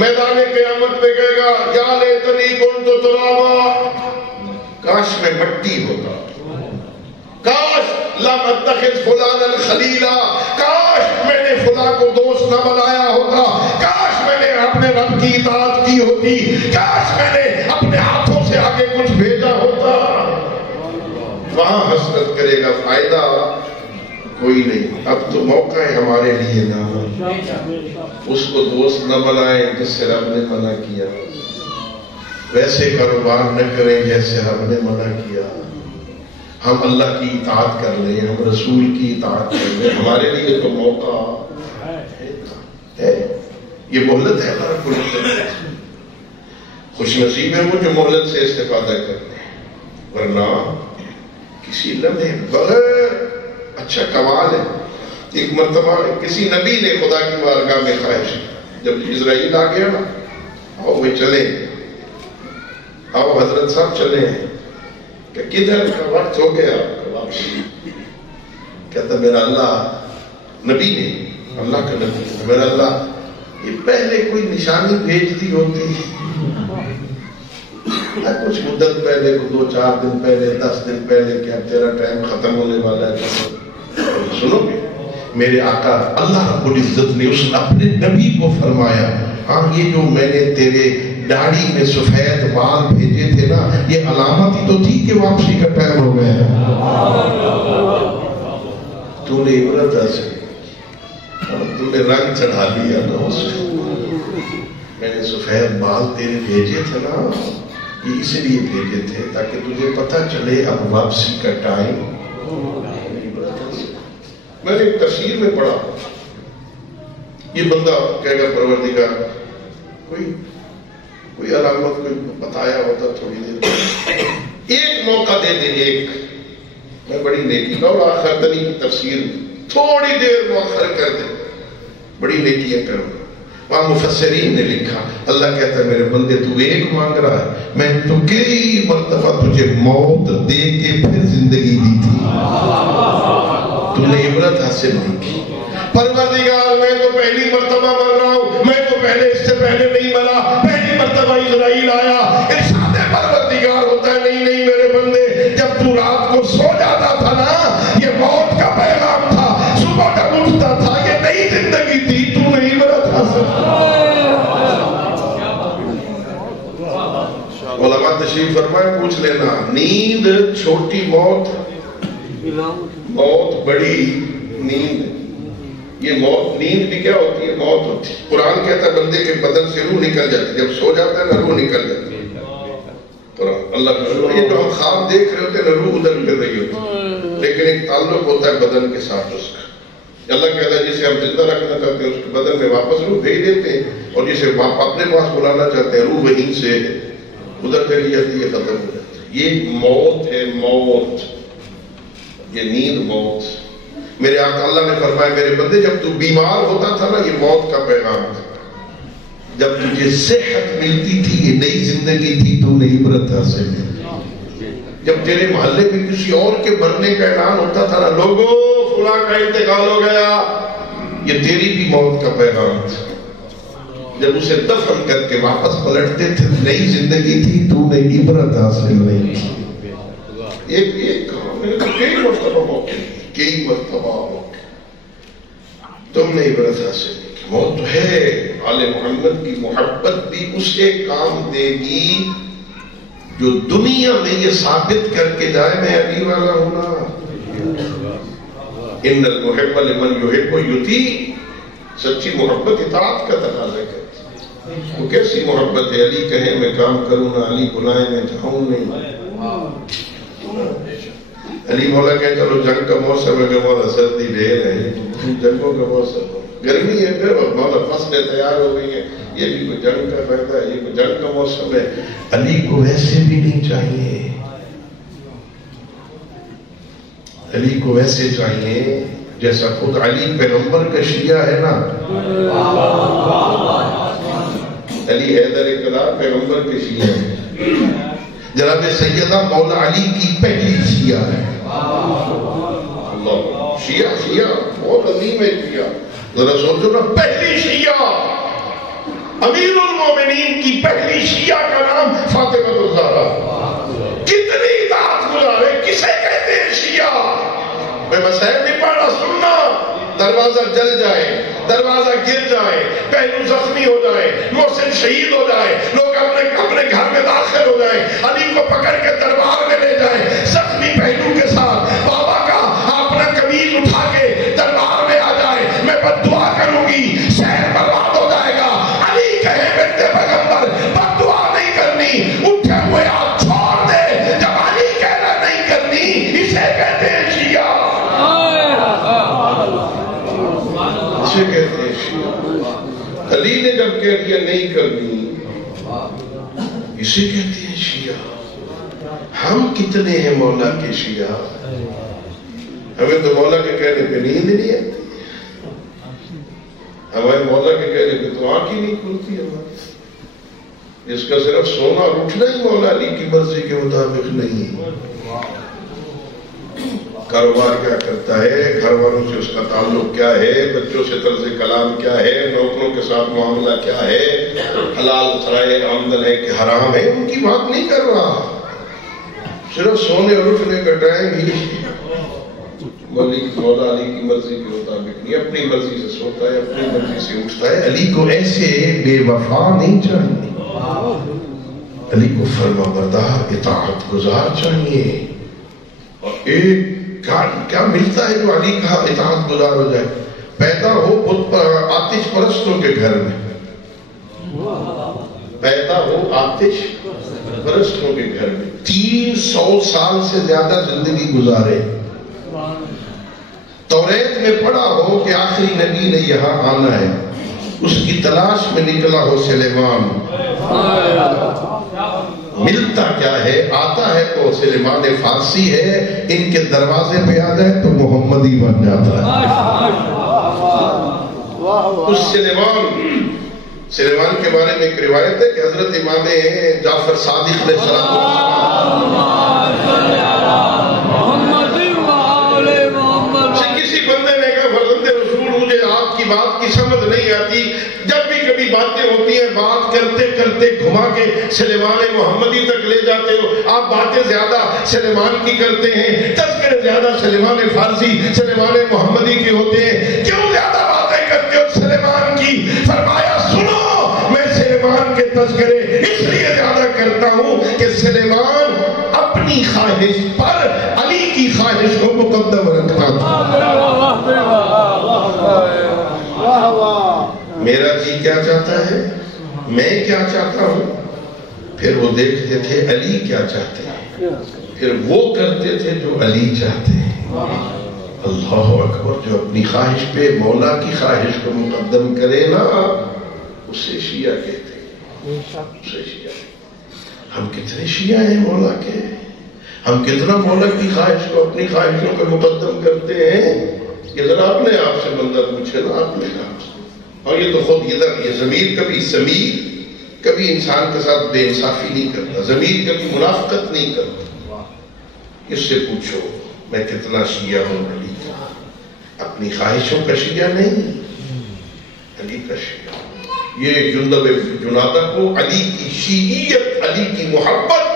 میدان قیامت میں کہے گا یا لیتنی کنت ترابا، کاش میں مٹی ہوتا، کاش لم اتخذ فلانا خلیلا، کاش میں نے فلاں کو دوست نہ بنایا ہوتا، کاش میں نے اپنے رب کی اطاعت کی ہوتی، کاش میں نے اپنے ہاتھوں سے آگے کچھ بھیجا ہوتا۔ وہاں حسرت کرے گا، فائدہ کوئی نہیں۔ اب تو موقع ہے ہمارے لیے نا، اس کو دوست نہ بنائیں جس سے رب نے منع کیا، ویسے کاروبار نہ کریں جیسے رب نے منع کیا، ہم اللہ کی اطاعت کر لیں، ہم رسول کی اطاعت کر لیں، ہمارے لیے تو موقع ہے۔ یہ مہلت ہے ہمارا مہلت، خوش نصیب ہے وہ جو مہلت سے استفادہ کرتے ہیں، ورنہ کسی لمحے بغیر اچھا کمال ہے۔ ایک مرتبہ کسی نبی نے خدا کی بارگاہ میں خواہش، جب اسرائیل آ گیا نا، آؤ بھائی چلیں، آؤ حضرت صاحب چلیں، کہ کدھر کا وقت ہو گیا واپسی، کہتا میرا اللہ، نبی نے، اللہ کا نبی، میرا اللہ یہ پہلے کوئی نشانی بھیج دی ہوتی، کچھ مدت پہلے، 2-4 دن پہلے، 10 دن پہلے، کہ اب تیرا ٹائم ختم ہونے والا ہے۔ سنو گے میرے آقا اللہ رب العزت نے اس اپنے نبی کو فرمایا، ہاں یہ جو میں نے تیرے داڑھی میں سفید بال بھیجے تھے نا، یہ علامت ہی تو تھی کہ واپسی کا ٹائم ہو گیا ہے۔ تو نے عبرت حاصل، تو نے رنگ چڑھا دیا نا اس میں نے سفید بال تیرے بھیجے تھے نا، یہ اس لیے بھیجے تھے تاکہ تجھے پتہ چلے اب واپسی کا ٹائم۔ میں نے ایک تفسیر میں پڑھا، یہ بندہ کہے گا پروردگار کوئی علامت کوئی بتایا ہوتا تھوڑی دیر، ایک موقع دے دے، ایک میں بڑی نیکی کا، اور آخر تنی کی تفسیر تھوڑی دیر مؤخر کر دے، بڑی نیکیاں کروں۔ وہاں مفسرین نے لکھا، اللہ کہتا ہے میرے بندے تو ایک مانگ رہا ہے، میں تو کئی مرتبہ تجھے موت دے کے پھر زندگی دی تھی، تو نے عبرت حاصل نہیں کی۔ پروردگار میں تو پہلی مرتبہ مر رہا ہوں، میں تو پہلے اس سے پہلے نہیں مرا، پہلی مرتبہ اسرائیل آیا۔ ارشاد پروردگار ہوتا ہے نہیں میرے بندے، جب تو رات کو سو جاتا تھا نا، یہ موت کا پیغام تھا، صبح جب اٹھتا تھا یہ نئی زندگی تھی، تو نے عبرت حاصل۔ علماء تشریف فرمائے، پوچھ لینا، نیند چھوٹی موت، موت بڑی نیند۔ یہ موت، نیند بھی کیا ہوتی ہے؟ موت ہوتی ہے۔ قرآن کہتا ہے بندے کے بدن سے روح نکل جاتی ہے، جب سو جاتا ہے نا روح نکل جاتی ہے۔ قرآن اللہ کا، یہ جو ہم خواب دیکھ رہے ہوتے ہیں نا، روح ادھر پھر رہی ہوتی ہے، لیکن ایک تعلق ہوتا ہے بدن کے ساتھ اس کا۔ اللہ کہتا ہے جسے ہم زندہ رکھنا چاہتے ہیں اس کے بدن میں واپس روح بھیج دیتے ہیں، اور جسے اپنے پاس بلانا چاہتے ہیں روح وہیں سے ادھر چلی جاتی ہے، ختم ہو جاتی ہے۔ یہ موت ہے، موت، یہ نیند موت۔ میرے آقا اللہ نے فرمایا میرے بندے جب تو بیمار ہوتا تھا نا، یہ موت کا پیغام تھا، جب تجھے صحت ملتی تھی یہ نئی زندگی تھی، تو نے عبرت حاصل کی۔ جب تیرے محلے میں کسی اور کے مرنے کا اعلان ہوتا تھا نا، لوگوں فلاں کا انتقال ہو گیا، یہ تیری بھی موت کا پیغام تھا۔ جب اسے دفن کر کے واپس پلٹتے تھے نئی زندگی تھی، تو نے عبرت حاصل نہیں کی۔ ایک میں تو کئی مرتبہ موقع، کئی مرتبہ موقع، تم نے عبرت حاصل نہیں کی۔ موت تو ہے، آل محمد کی محبت بھی اسے کام دے گی جو دنیا میں یہ ثابت کر کے جائے میں علی والا ہوں نا۔ ان المحب لمن یحب یطیع، سچی محبت اطاعت کا تقاضا کرتی ہے۔ وہ کیسی محبت ہے؟ علی کہیں میں کام کروں نہ، علی بلائیں میں جاؤں نہیں۔ علی مولا کہ چلو جنگ کا موسم ہے کہ مولا سردی ڈھیر ہے، جنگوں کا موسم ہے، گرمی ہے پھر مولا فصلیں تیار ہو گئی ہیں، یہ بھی کوئی جنگ کا فائدہ ہے، یہ کوئی جنگ کا موسم ہے. علی کو ویسے بھی نہیں چاہیے، علی کو ویسے چاہیے جیسا خود علی پیغمبر کا شیعہ ہے نا. علی حیدر کلام پیغمبر کے شیعہ ہے. جناب سیدہ مولا علی کی پہلی شیعہ ہے. اللہ، شیعہ بہت عظیم ہے شیعہ. ذرا سوچو نا، پہلی شیعہ، امیر المومنین کی پہلی شیعہ کا نام فاطمہ الزہرا. کتنی اطاعت گزارے، کسے کہتے ہیں شیعہ؟ میں مسائل نہیں پڑھا، سننا. دروازہ جل جائے، دروازہ گر جائے، پہلو زخمی ہو جائے، محسن شہید ہو جائے، لوگ اپنے گھر میں داخل ہو جائیں، علی کو پکڑ کے دربار میں لے جائیں زخمی پہلو کے ساتھ، بابا کا اپنا قمیض اٹھا کے دربار میں آ جائے، میں بد دعا کروں گی، شہر برباد ہو جائے گا. علی کہے بیٹے پیغمبر بد دعا نہیں کرنی، اٹھے ہوئے آپ چھوڑ دے. جب علی کہہ رہا نہیں کرنی، اسے کہتے ہیں شیعہ. اسے کہتے ہیں شیعہ. علی نے جب کہہ دیا نہیں کرنی، اسے کہتے ہیں شیعہ. ہم کتنے ہیں مولا کے شیعہ؟ ہمیں تو مولا کے کہنے پہ نیند نہیں آتی، ہمارے مولا کے کہنے پہ تو آنکھ ہی نہیں کھلتی ہماری. جس کا صرف سونا اور اٹھنا ہی مولا علی کی مرضی کے مطابق نہیں. کاروبار کیا کرتا ہے، گھر والوں سے اس کا تعلق کیا ہے، بچوں سے طرز کلام کیا ہے، نوکروں کے ساتھ معاملہ کیا ہے، حلال خرائے آمدن ہے کہ حرام ہے، ان کی بات نہیں کر رہا. صرف سونے اور اٹھنے کا ٹائم ہی مولا علی کی مرضی کے مطابق نہیں، اپنی مرضی سے سوتا ہے، اپنی مرضی سے اٹھتا ہے. علی کو ایسے بے وفا نہیں چاہیے، علی کو فرما بردار اطاعت گزار چاہیے. اور ایک کیا ملتا ہے جو علی کا اطاعت گزار ہو جائے؟ پیدا ہو آتش پرستوں کے گھر میں، پیدا ہو آتش پرستوں کے گھر میں، 300 سال سے زیادہ زندگی گزارے. توریت میں پڑھا ہو کہ آخری نبی نے یہاں آنا ہے، اس کی تلاش میں نکلا ہو سلیمان. ملتا کیا ہے؟ آتا ہے تو سلیمان فارسی ہے، ان کے دروازے پہ آ جائے تو محمدی بن جاتا ہے. اس سلیمان کے بارے میں ایک روایت ہے کہ حضرت امام جعفر صادق علیہ السلام کسی بندے نے کہا فرزند رسول مجھے آپ کی بات کی سمجھ نہیں آتی. جب بھی کبھی باتیں ہوتی ہیں بات کرتے کرتے گھما کے سلیمان محمدی تک لے جاتے ہو. آپ باتیں زیادہ سلیمان کی کرتے ہیں، تذکرے زیادہ سلیمان فارسی سلیمان محمدی کے ہوتے ہیں. کیوں زیادہ باتیں کرتے ہو سلیمان کی؟ فرمایا سنو، میں سلیمان کے تذکرے اس لیے زیادہ کرتا ہوں کہ سلیمان اپنی خواہش پر علی کی خواہش کو مقدم رکھتا تھا. میرا جی کیا چاہتا ہے، میں کیا چاہتا ہوں، پھر وہ دیکھتے تھے علی کیا چاہتے ہیں، پھر وہ کرتے تھے جو علی چاہتے ہیں. اللہ اکبر. جو اپنی خواہش پہ مولا کی خواہش کو مقدم کرے نا، اسے شیعہ کہتے ہیں. اسے شیعہ. ہم کتنے شیعہ ہیں مولا کے؟ ہم کتنا مولا کی خواہش کو اپنی خواہشوں پہ مقدم کرتے ہیں؟ یہ ذرا اپنے آپ سے بندہ پوچھے نا، اپنے آپ سے. اور یہ تو خود ادھر یہ ضمیر کبھی انسان کے ساتھ بے انصافی نہیں کرتا، ضمیر کبھی منافقت نہیں کرتا. اس سے پوچھو میں کتنا شیعہ ہوں علی کا. اپنی خواہشوں کا شیعہ نہیں، علی کا شیعہ. یہ جندب جنادہ کو علی کی شیعیت، علی کی محبت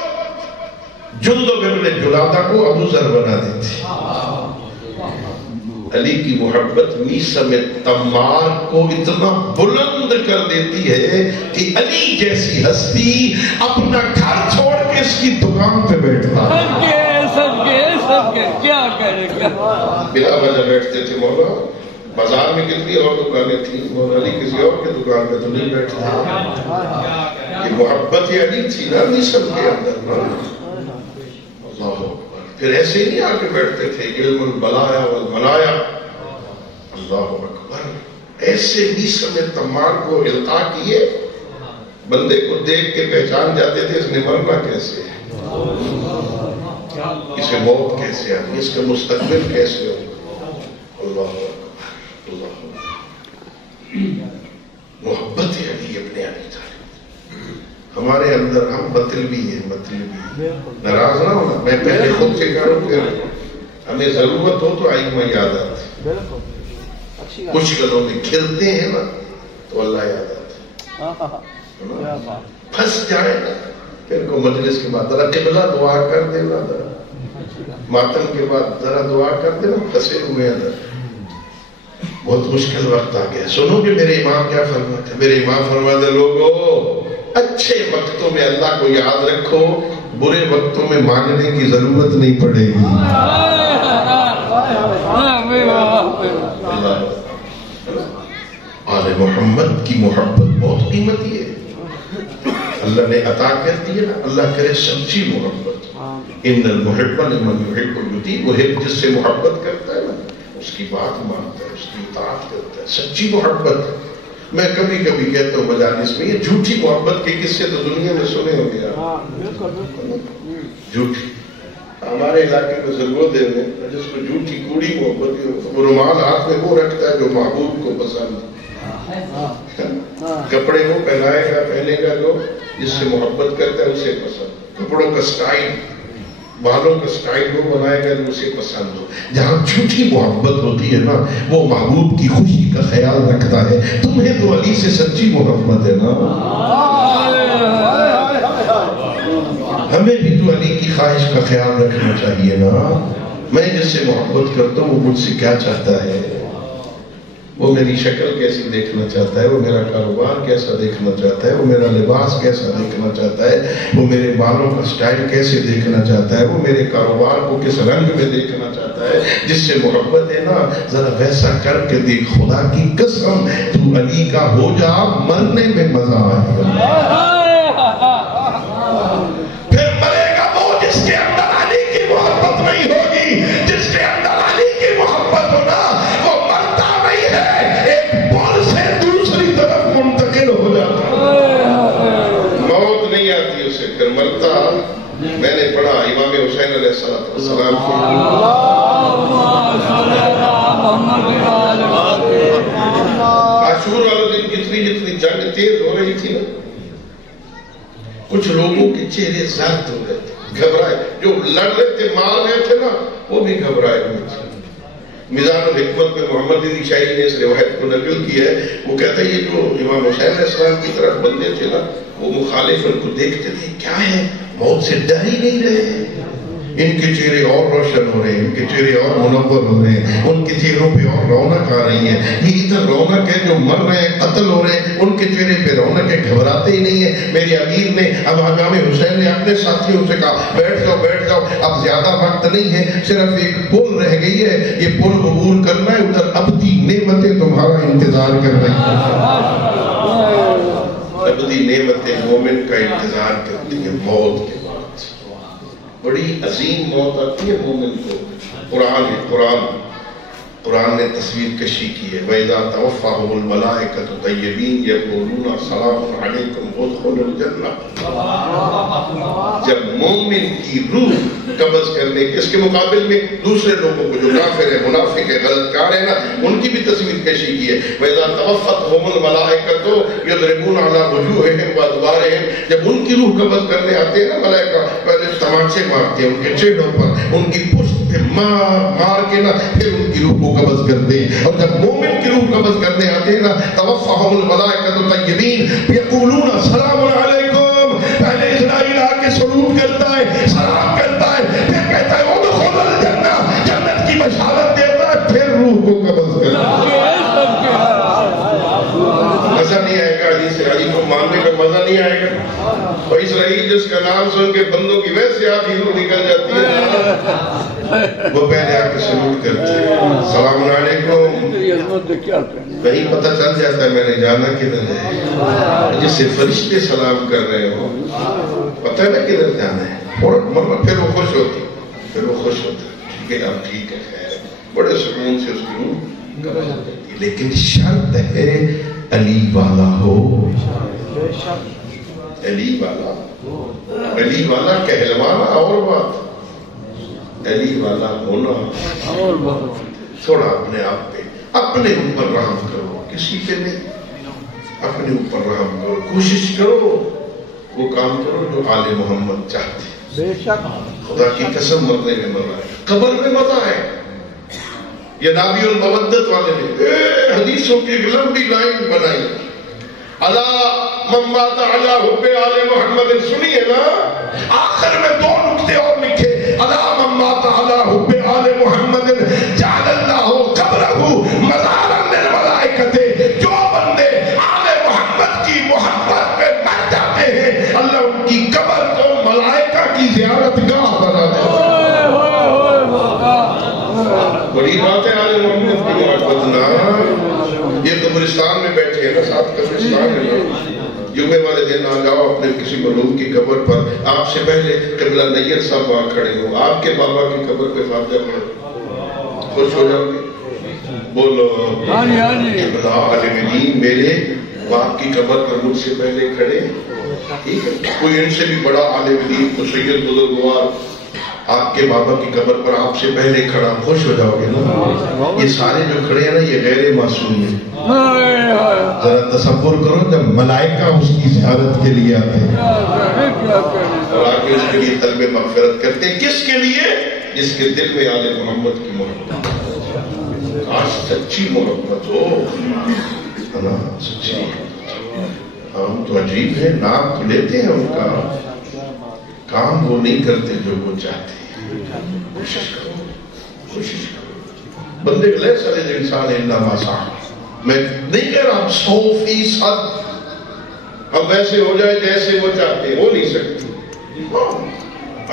جندب ابن جنادہ کو ابو ذر بنا دیتی. علی کی محبت میسم تمار کو اتنا بلند کر دیتی ہے کہ علی جیسی ہستی اپنا گھر چھوڑ کے اس کی دکان پہ بیٹھتا ہے. سب کے کیا کرے گا؟ بلا وجہ بیٹھتے تھے مولا. بازار میں کتنی اور دکانیں تھیں، مولا علی کسی اور کے دکان پہ تو نہیں بیٹھتا. یہ محبت علی تھی نا میسم کے اندر. اللہ پھر ایسے ہی نہیں آ کے بیٹھتے تھے. علم البلایا والمنایا. اللہ اکبر. ایسے میسر میں تمار کو القاء کیے، بندے کو دیکھ کے پہچان جاتے تھے اس نے مرنا کیسے ہے، اسے موت کیسے آئی، اس کا مستقبل کیسے ہو۔ اللہ اللہ محبت علی ابن ابی طالب ہمارے اندر، ہم مطلبی ہیں، مطلبی ناراض نہ ہونا، میں پہلے خود سے کروں پھر ہمیں ضرورت ہو تو آئمہ یاد آتی، کچھ گلوں میں کھلتے ہیں نا تو اللہ یاد آتا، پھنس جائے نا پھر کو مجلس کے بعد ذرا قبلہ دعا کر دینا، ذرا ماتم کے بعد ذرا دعا کر دینا، پھنسے ہوئے اندر بہت مشکل وقت آ گیا۔ سنو کہ میرے امام کیا فرماتے ہیں، میرے امام فرماتے ہیں لوگوں اچھے وقتوں میں اللہ کو یاد رکھو، برے وقتوں میں مانگنے کی ضرورت نہیں پڑے گی۔ آل محمد کی محبت بہت قیمتی ہے، اللہ نے عطا کر دی ہے نا، اللہ کرے سچی محبت۔ ان المحب لمن یحب یطیع، محب جس سے محبت کرتا ہے نا اس کی بات مانتا ہے، اس کی اطاعت کرتا ہے، سچی محبت۔ میں کبھی کبھی کہتا ہوں مجالس میں، یہ جھوٹی محبت کے قصے تو دنیا میں سنے ہو گیا، جھوٹی ہمارے علاقے میں ضرورت دے دیں جس کو جھوٹی کوڑی محبت، وہ رومال ہاتھ میں وہ رکھتا ہے جو محبوب کو پسند، کپڑے وہ پہنائے گا پہنے گا جو جس سے محبت کرتا ہے اسے پسند، کپڑوں کا سٹائل، بالوں کا سٹائل وہ بنائے گا جو اسے پسند ہو۔ جہاں جھوٹی محبت ہوتی ہے نا وہ محبوب کی خوشی کا خیال رکھتا ہے، تمہیں تو علی سے سچی محبت ہے نا، ہمیں بھی تو علی کی خواہش کا خیال رکھنا چاہیے نا۔ میں جس سے محبت کرتا ہوں وہ مجھ سے کیا چاہتا ہے، وہ میری شکل کیسی دیکھنا چاہتا ہے، وہ میرا کاروبار کیسا دیکھنا چاہتا ہے، وہ میرا لباس کیسا دیکھنا چاہتا ہے، وہ میرے بالوں کا سٹائل کیسے دیکھنا چاہتا ہے، وہ میرے کاروبار کو کس رنگ میں دیکھنا چاہتا ہے۔ جس سے محبت ہے نا ذرا ویسا کر کے دیکھ، خدا کی قسم تو علی کا ہو جا، مرنے میں مزہ آئے گا۔ پھر مرے گا وہ جس کے اندر علی کی محبت نہیں ہوگی، جس کے اندر علی کی محبت ہونا وہ مرتا نہیں ہے، ایک پل سے دوسری طرف منتقل ہو جاتا، موت نہیں آتی اسے، پھر مرتا۔ میں نے پڑھا امام حسین علیہ السلام کو عاشور والے دن جتنی جنگ تیز ہو رہی تھی نا، کچھ لوگوں کے چہرے زرد ہو گئے تھے، گھبرائے، جو لڑ رہے تھے مار رہے تھے نا وہ بھی گھبرائے ہوئے تھے۔ میزان الحکمت میں محمد علی شاہی نے اس روایت کو نقل کی ہے، وہ کہتا ہے یہ جو امام حسین علیہ السلام کی طرف بندے تھے نا وہ مخالف ان کو دیکھتے تھے، کیا ہے موت سے ڈر ہی نہیں رہے، ان کے چہرے اور روشن ہو رہے ہیں، ان کے چہرے اور منور ہو رہے ہیں، ان کے چہروں پہ اور رونق آ رہی ہے، یہ ادھر رونق ہے جو مر رہے ہیں قتل ہو رہے ہیں، ان کے چہرے پہ رونق ہے، گھبراتے ہی نہیں ہیں۔ میرے امیر نے اب امام حسین نے اپنے ساتھیوں سے کہا بیٹھ جاؤ بیٹھ جاؤ، اب زیادہ وقت نہیں ہے، صرف ایک پل رہ گئی ہے، یہ پل عبور کرنا ہے، ادھر ابدی نعمتیں تمہارا انتظار کر رہی ہیں۔ ابدی نعمتیں مومن کا انتظار کرتی ہیں موت کے بعد، بڑی عظیم موت آتی ہے مومن کو۔ قرآن نے تصویر کشی کی ہے، وَإِذَا تَوَفَّاهُمُ الْمَلَائِكَةُ طَيِّبِينَ يَقُولُونَ سَلَامٌ عَلَيْكُمْ ادْخُلُوا الْجَنَّةَ۔ جب مومن کی روح قبض کرنے اس کے مقابل میں دوسرے لوگوں کو جو کافر ہے، منافق ہے، غلط کار ہے نا، ان کی بھی تصویر کشی کی ہے۔ وَإِذَا تَوَفَّتْهُمُ الْمَلَائِكَةُ يَضْرِبُونَ عَلَى وُجُوهِهِمْ وَأَدْبَارِهِمْ، جب ان کی روح قبض کرنے آتے ہیں نا ملائکہ، پہلے تماچے مارتے ہیں ان کے چہروں پر، ان کی پشت پہ مار کے نا پھر ان کی روح کو قبض کرتے ہیں۔ اور جب مومن کی روح قبض کرنے آتے ہیں نا توفاہم الملائکۃ طیبین یقولون سلام علیکم، پہلے اسرائیل آ کے سلوٹ کرتا ہے، سلام کرتا ہے، پھر کہتا ہے ادخلوا الجنہ، جنت کی بشارت دیتا ہے، پھر روح کو قبض کرتا ہے۔ مزہ نہیں آئے گا علی سے، علی کو ماننے کا مزہ نہیں آئے گا۔ اور اسرائیل جس کا نام سن کے بندوں کی ویسے آدھی روح نکل جاتی ہے، وہ پہلے آ کے سلوٹ کرتے ہیں، السلام علیکم، وہی پتہ چل جاتا ہے میں نے جانا کدھر ہے، جس سے فرشتے سلام کر رہے ہو پتہ ہے نا کدھر جانا ہے، اور پھر وہ خوش ہوتی ہے، ٹھیک ہے اب ٹھیک ہے، خیر بڑے سکون سے اس کی روح لیکن شرط ہے علی والا ہو. علی والا کہلوانا اور بات، علی والا ہونا اور بات. تھوڑا اپنے آپ پہ، اپنے اوپر رحم کرو، کسی پہ نہیں، اپنے اوپر رحم کرو. کوشش کرو وہ کام کرو جو آل محمد چاہتے. بے شک خدا کی قسم مرنے میں مزہ ہے، قبر میں مزہ ہے. یہ نابی المودت والے نے حدیثوں کی ایک لمبی لائن بنائی، الا من مات علی حب آل محمد. سنیے نا، آخر میں 2 نقطے اور لکھے، الا من مات علی حب آل محمد جعل اللہ قبرہ مزارا للملائکۃ. جو بندے آل محمد کی محبت میں مر جاتے ہیں، اللہ ان کی قبر کو ملائکہ کی زیارت گاہ بنا دیتا ہے. بڑی بات ہے آل محمد کی محبت نا. یہ قبرستان میں بیٹھے ہیں نا، ساتھ قبرستان ہے نا. جمعے والے دن آ جاؤ اپنے کسی ملوم کی قبر پر، آپ سے پہلے قبلہ نیت صاحب وہاں کھڑے ہو، آپ کے بابا کی قبر پہ فاتحہ پڑھو، خوش ہو جاؤ گے. بولو قبلہ عالم دین میرے باپ کی قبر پر مجھ سے پہلے کھڑے. ٹھیک ہے، کوئی ان سے بھی بڑا عالم دین تو سید بزرگوار آپ کے بابا کی قبر پر آپ سے پہلے کھڑا، خوش ہو جاؤ گے نا. یہ سارے جو کھڑے ہیں نا، یہ غیر معصوم ہیں. ذرا تصور کرو جب ملائکہ اس کی زیارت کے لیے آتے ہیں اور آ کے اس کے لیے طلب مغفرت کرتے ہیں. کس کے لیے؟ جس کے دل میں آل محمد کی محبت. کاش سچی محبت ہو نا، سچی. ہم تو عجیب ہے، نام تو لیتے ہیں ان کا، کام وہ نہیں کرتے جو وہ چاہتے ہیں. کوشش کرو، کوشش کرو. بندے لیس الانسان الا ما سعى. میں نہیں کہہ رہا 100% اب ویسے ہو جائے جیسے وہ چاہتے ہیں، ہو نہیں سکتی.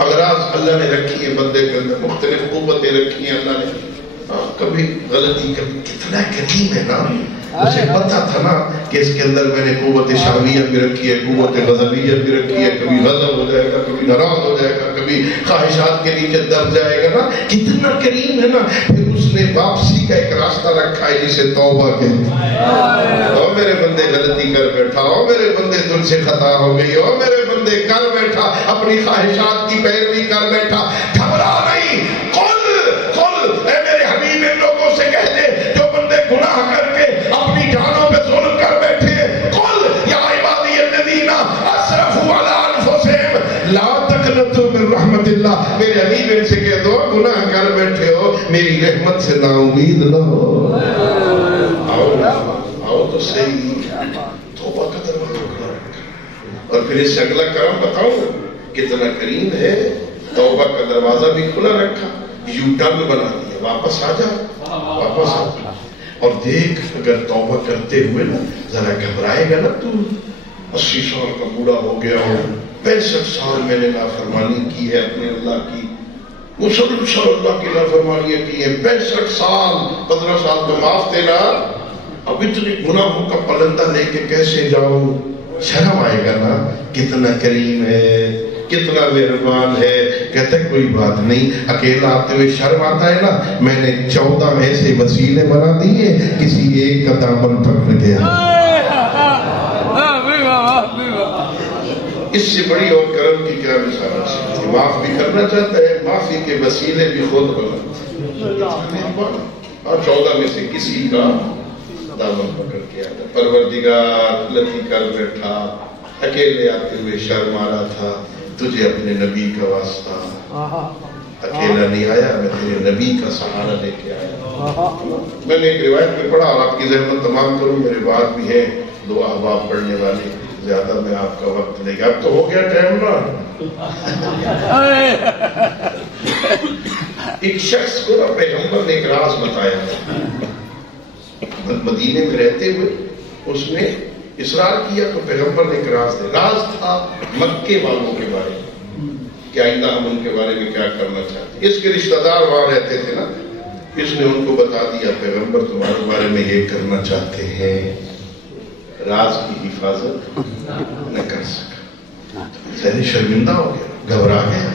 اغراض اللہ نے رکھی ہے بندے کے اندر، مختلف قوتیں رکھی ہیں اللہ نے. کبھی غلطی، کبھی کتنا کریم ہے نا. اسے پتا تھا نا کہ اس کے اندر میں نے قوت شامیہ بھی رکھی ہے، قوت غضبیہ بھی رکھی ہے. کبھی غضب ہو جائے گا، کبھی ناراض ہو جائے گا، کبھی خواہشات کے نیچے دب جائے گا نا. کتنا کریم ہے نا. پھر اس نے واپسی کا ایک راستہ رکھا ہے جسے توبہ کہتے ہیں. او میرے بندے غلطی کر بیٹھا، او میرے بندے تم سے خطا ہو گئی، او میرے بندے کر بیٹھا، اپنی خواہشات کی پیروی کر بیٹھا. گھبرا نہیں. اے میرے حبیب ان لوگوں سے کہہ دے جو بندے گناہ کر کے اپنی جانوں پہ ظلم کر بیٹھے، قل یا عبادی الذین اسرفوا علی انفسہم لا تقنطوا من رحمت اللہ. میرے حبیب ان سے کہہ دو گناہ کر بیٹھے ہو، میری رحمت سے نا امید نہ ہو. آؤ تو صحیح، توبہ کا دروازہ کھلا رکھا. اور پھر اس سے اگلا کرم بتاؤں کتنا کریم ہے. توبہ کا دروازہ بھی کھلا رکھا، یو ٹرن بنا دیا، واپس آ جا، واپس آ جا. اور دیکھ اگر توبہ کرتے ہوئے نا ذرا گھبرائے گا نا، تو 80 سال کا بوڑھا ہو گیا ہو، 65 سال میں نے نافرمانی کی ہے اپنے اللہ کی، مسلسل اللہ کی نافرمانیاں کی ہیں، 65 سال، 15 سال تو معاف تھے نا، اب اتنی گناہوں کا پلندہ لے کے کیسے جاؤں. شرم آئے گا نا. کتنا کریم ہے، کتنا مہربان ہے. کہتا ہے کوئی بات نہیں، اکیلا آتے ہوئے شرم آتا ہے نا، میں نے 14 ایسے وسیلے بنا دیے، کسی ایک کا دامن پکڑ گیا. اس سے بڑی اور کرم کی کیا مثال ہے. معاف بھی کرنا چاہتا ہے، معافی کے وسیلے بھی خود بنا. 14 میں سے کسی کا دامن پکڑ کے آتا. پروردگار غلطی کر بیٹھا، اکیلے آتے ہوئے شرم آ رہا تھا، تجھے اپنے نبی کا واسطہ، اکیلا نہیں آیا، میں تیرے نبی کا سہارا لے کے آیا. میں نے ایک روایت میں پڑھا، اور آپ کی زحمت تمام کروں، میرے بعد بھی ہیں 2 احباب پڑھنے والے، زیادہ میں آپ کا وقت لے گا. اب تو ہو گیا ٹائم نا. ایک شخص کو نا پیغمبر نے ایک راز بتایا تھا. مدینے میں رہتے ہوئے اس نے اصرار کیا تو پیغمبر نے ایک راز دیا. راز تھا مکے والوں کے بارے میں کہ آئندہ ہم ان کے بارے میں کیا کرنا چاہتے ہیں. اس کے رشتہ دار وہاں رہتے تھے نا، اس نے ان کو بتا دیا پیغمبر تمہارے بارے میں یہ کرنا چاہتے ہیں. راز کی حفاظت نہ کر سکا، ذہن شرمندہ ہو گیا، گھبرا گیا.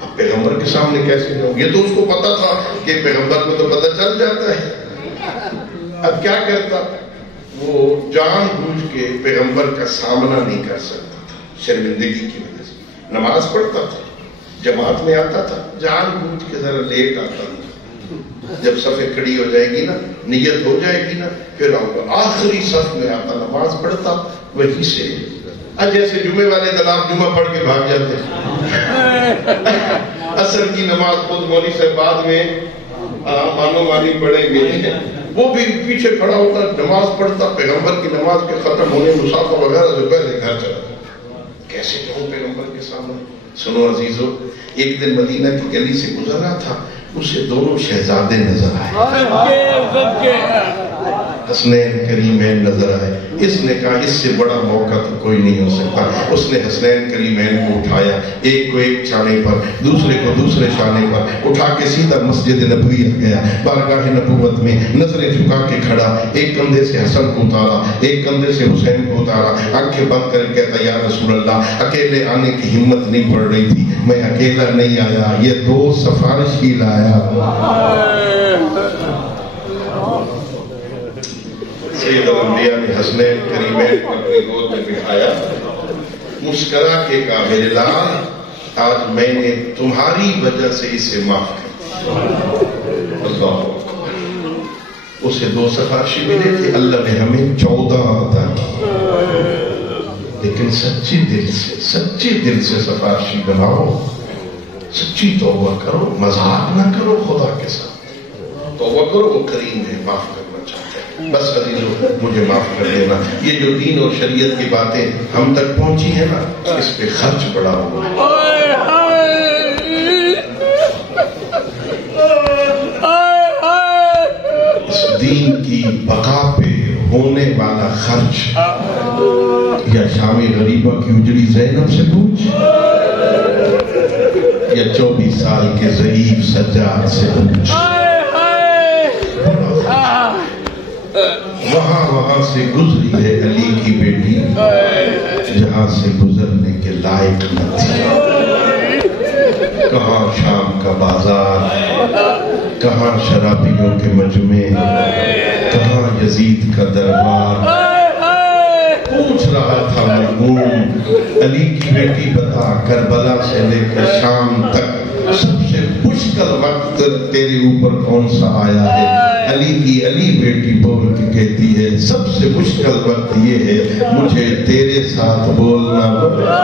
اب پیغمبر کے سامنے کیسے جاؤں. یہ تو اس کو پتا تھا کہ پیغمبر کو تو پتا چل جاتا ہے. اب کیا کرتا؟ وہ جان بوجھ کے پیغمبر کا سامنا نہیں کر سکتا تھا شرمندگی کی وجہ سے، نماز پڑھتا تھا، جماعت میں آتا تھا، جان بوجھ کے ذرا لیٹ آتا تھا، جب صفیں کھڑی ہو جائے گی نا، نیت ہو جائے گی نا، پھر آؤں گا، آخری صف میں آتا، نماز پڑھتا، وہیں سے جیسے جمعے والے دن آپ جمعہ پڑھ کے بھاگ جاتے ہیں، عصر کی نماز خود مولوی سے بعد میں مانو مانی پڑھیں گے، وہ بھی پیچھے کھڑا ہوتا، نماز پڑھتا، پیغمبر کی نماز کے ختم ہونے مسافر وغیرہ سے پہلے گھر چلا۔ کیسے جاؤں پیغمبر کے سامنے؟ سنو عزیزو، ایک دن مدینہ کی گلی سے گزر رہا تھا، اسے دونوں شہزادے نظر آئے، حسنین کریمین نظر آئے۔ اس نے کہا اس سے بڑا موقع تو کوئی نہیں ہو سکتا۔ اس نے حسنین کریمین کو اٹھایا، ایک کو ایک شانے پر، دوسرے کو دوسرے شانے پر اٹھا کے سیدھا مسجد نبوی آ گیا، بارگاہ نبوت میں نظریں جھکا کے کھڑا، ایک کندھے سے حسن کو اتارا، ایک کندھے سے حسین کو اتارا، آنکھیں بند کر کے کہتا یا رسول اللہ، اکیلے آنے کی ہمت نہیں پڑ رہی تھی، میں اکیلا نہیں آیا، یہ دو سفارش ہی لایا۔ سید الانبیاء نے حسنین کریمین کو اپنی گود میں بٹھایا، مسکرا کے کہا میرے لال، آج میں نے تمہاری وجہ سے اسے معاف کر دیا۔ اللہ اسے 2 سفارشی ملے تھے، اللہ نے ہمیں 14 عطا کی، لیکن سچے دل سے سفارشی بناؤ، سچی توبہ کرو، مذاق نہ کرو خدا کے ساتھ، توبہ کرو، وہ کریم ہے، معاف کرنا چاہتا ہے۔ بس عزیزو مجھے معاف کر دینا، یہ جو دین اور شریعت کی باتیں ہم تک پہنچی ہیں نا، اس پہ خرچ بڑا ہوا ہے۔ اس دین کی بقا پہ ہونے والا خرچ یا شام غریبہ کی اجڑی زینب سے پوچھ، یا 24 سال کے ضعیف سجاد سے پوچھ، وہاں سے گزری ہے علی کی بیٹی جہاں سے گزرنے کے لائق نہ تھی۔ کہاں شام کا بازار، کہاں شرابیوں کے مجمع، کہاں یزید کا دربار، پوچھ رہا تھا مرحوم علی کی بیٹی بتا، کربلا سے لے کر شام تک سب سے مشکل وقت تیرے اوپر کون سا آیا ہے؟ علی بیٹی بول کے کہتی ہے سب سے مشکل وقت یہ ہے مجھے تیرے ساتھ بولنا پڑا،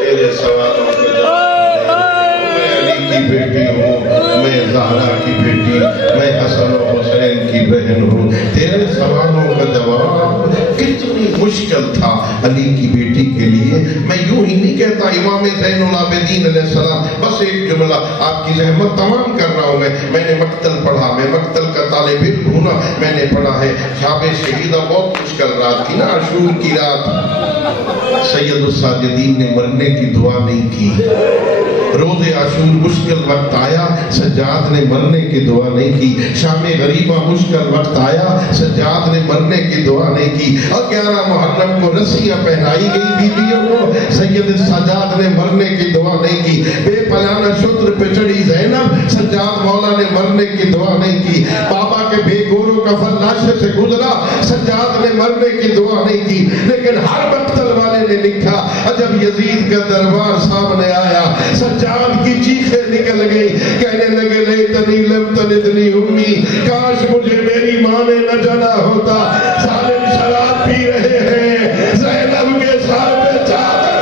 تیرے سوالوں کا جواب، میں علی کی بیٹی ہوں، میں زہرا کی بیٹی، میں حسن و حسین کی بہن ہوں، تیرے سوالوں کا جواب کتنی مشکل تھا علی کی بیٹی کے لیے۔ میں یوں ہی نہیں کہتا امام زین العابدین علیہ السلام، بس ایک جملہ آپ کی زحمت تمام کر رہا ہوں میں نے مقتل پڑھا، میں مقتل کا طالب علم ہوں نا، میں نے پڑھا ہے شاب شہیدہ بہت مشکل رات تھی نا، عاشور کی رات، سید الساجدین نے مرنے کی دعا نہیں کی، روز عاشور مشکل وقت آیا، سجاد نے مرنے کی دعا نہیں کی، شام غریبہ مشکل وقت آیا، سجاد نے مرنے کی دعا نہیں کی، اور 11 محرم کو رسیاں پہنائی گئی بیویوں کو، سید سجاد نے مرنے کی دعا نہیں کی، بے پناہ شتر پہ چڑھی زینب، سجاد مولا نے مرنے کی دعا نہیں کی، بابا کے بے گورو کا فلاشے سے گزرا، سجاد نے مرنے کی دعا نہیں کی، لیکن ہر مقتل والے نے لکھا جب یزید کا دربار سامنے آیا، سجاد کی چیخیں نکل گئی، کہنے لگے لیتنی لم تلدنی امی، کاش مجھے میری ماں نے نہ جنا ہوتا، ظالم شراب پی رہے ہیں، زینب کے سر پہ چادر،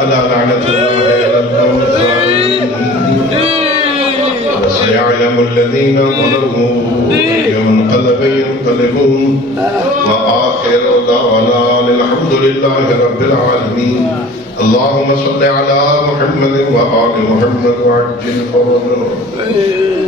اللہ لعنت اللہ علی القوم الظالمین، وسيعلم الذين ظلموا أي منقلب ينقلبون، وآخر دعوانا الحمد لله رب العالمين، اللهم صل على محمد وآل محمد وعجل فرجهم.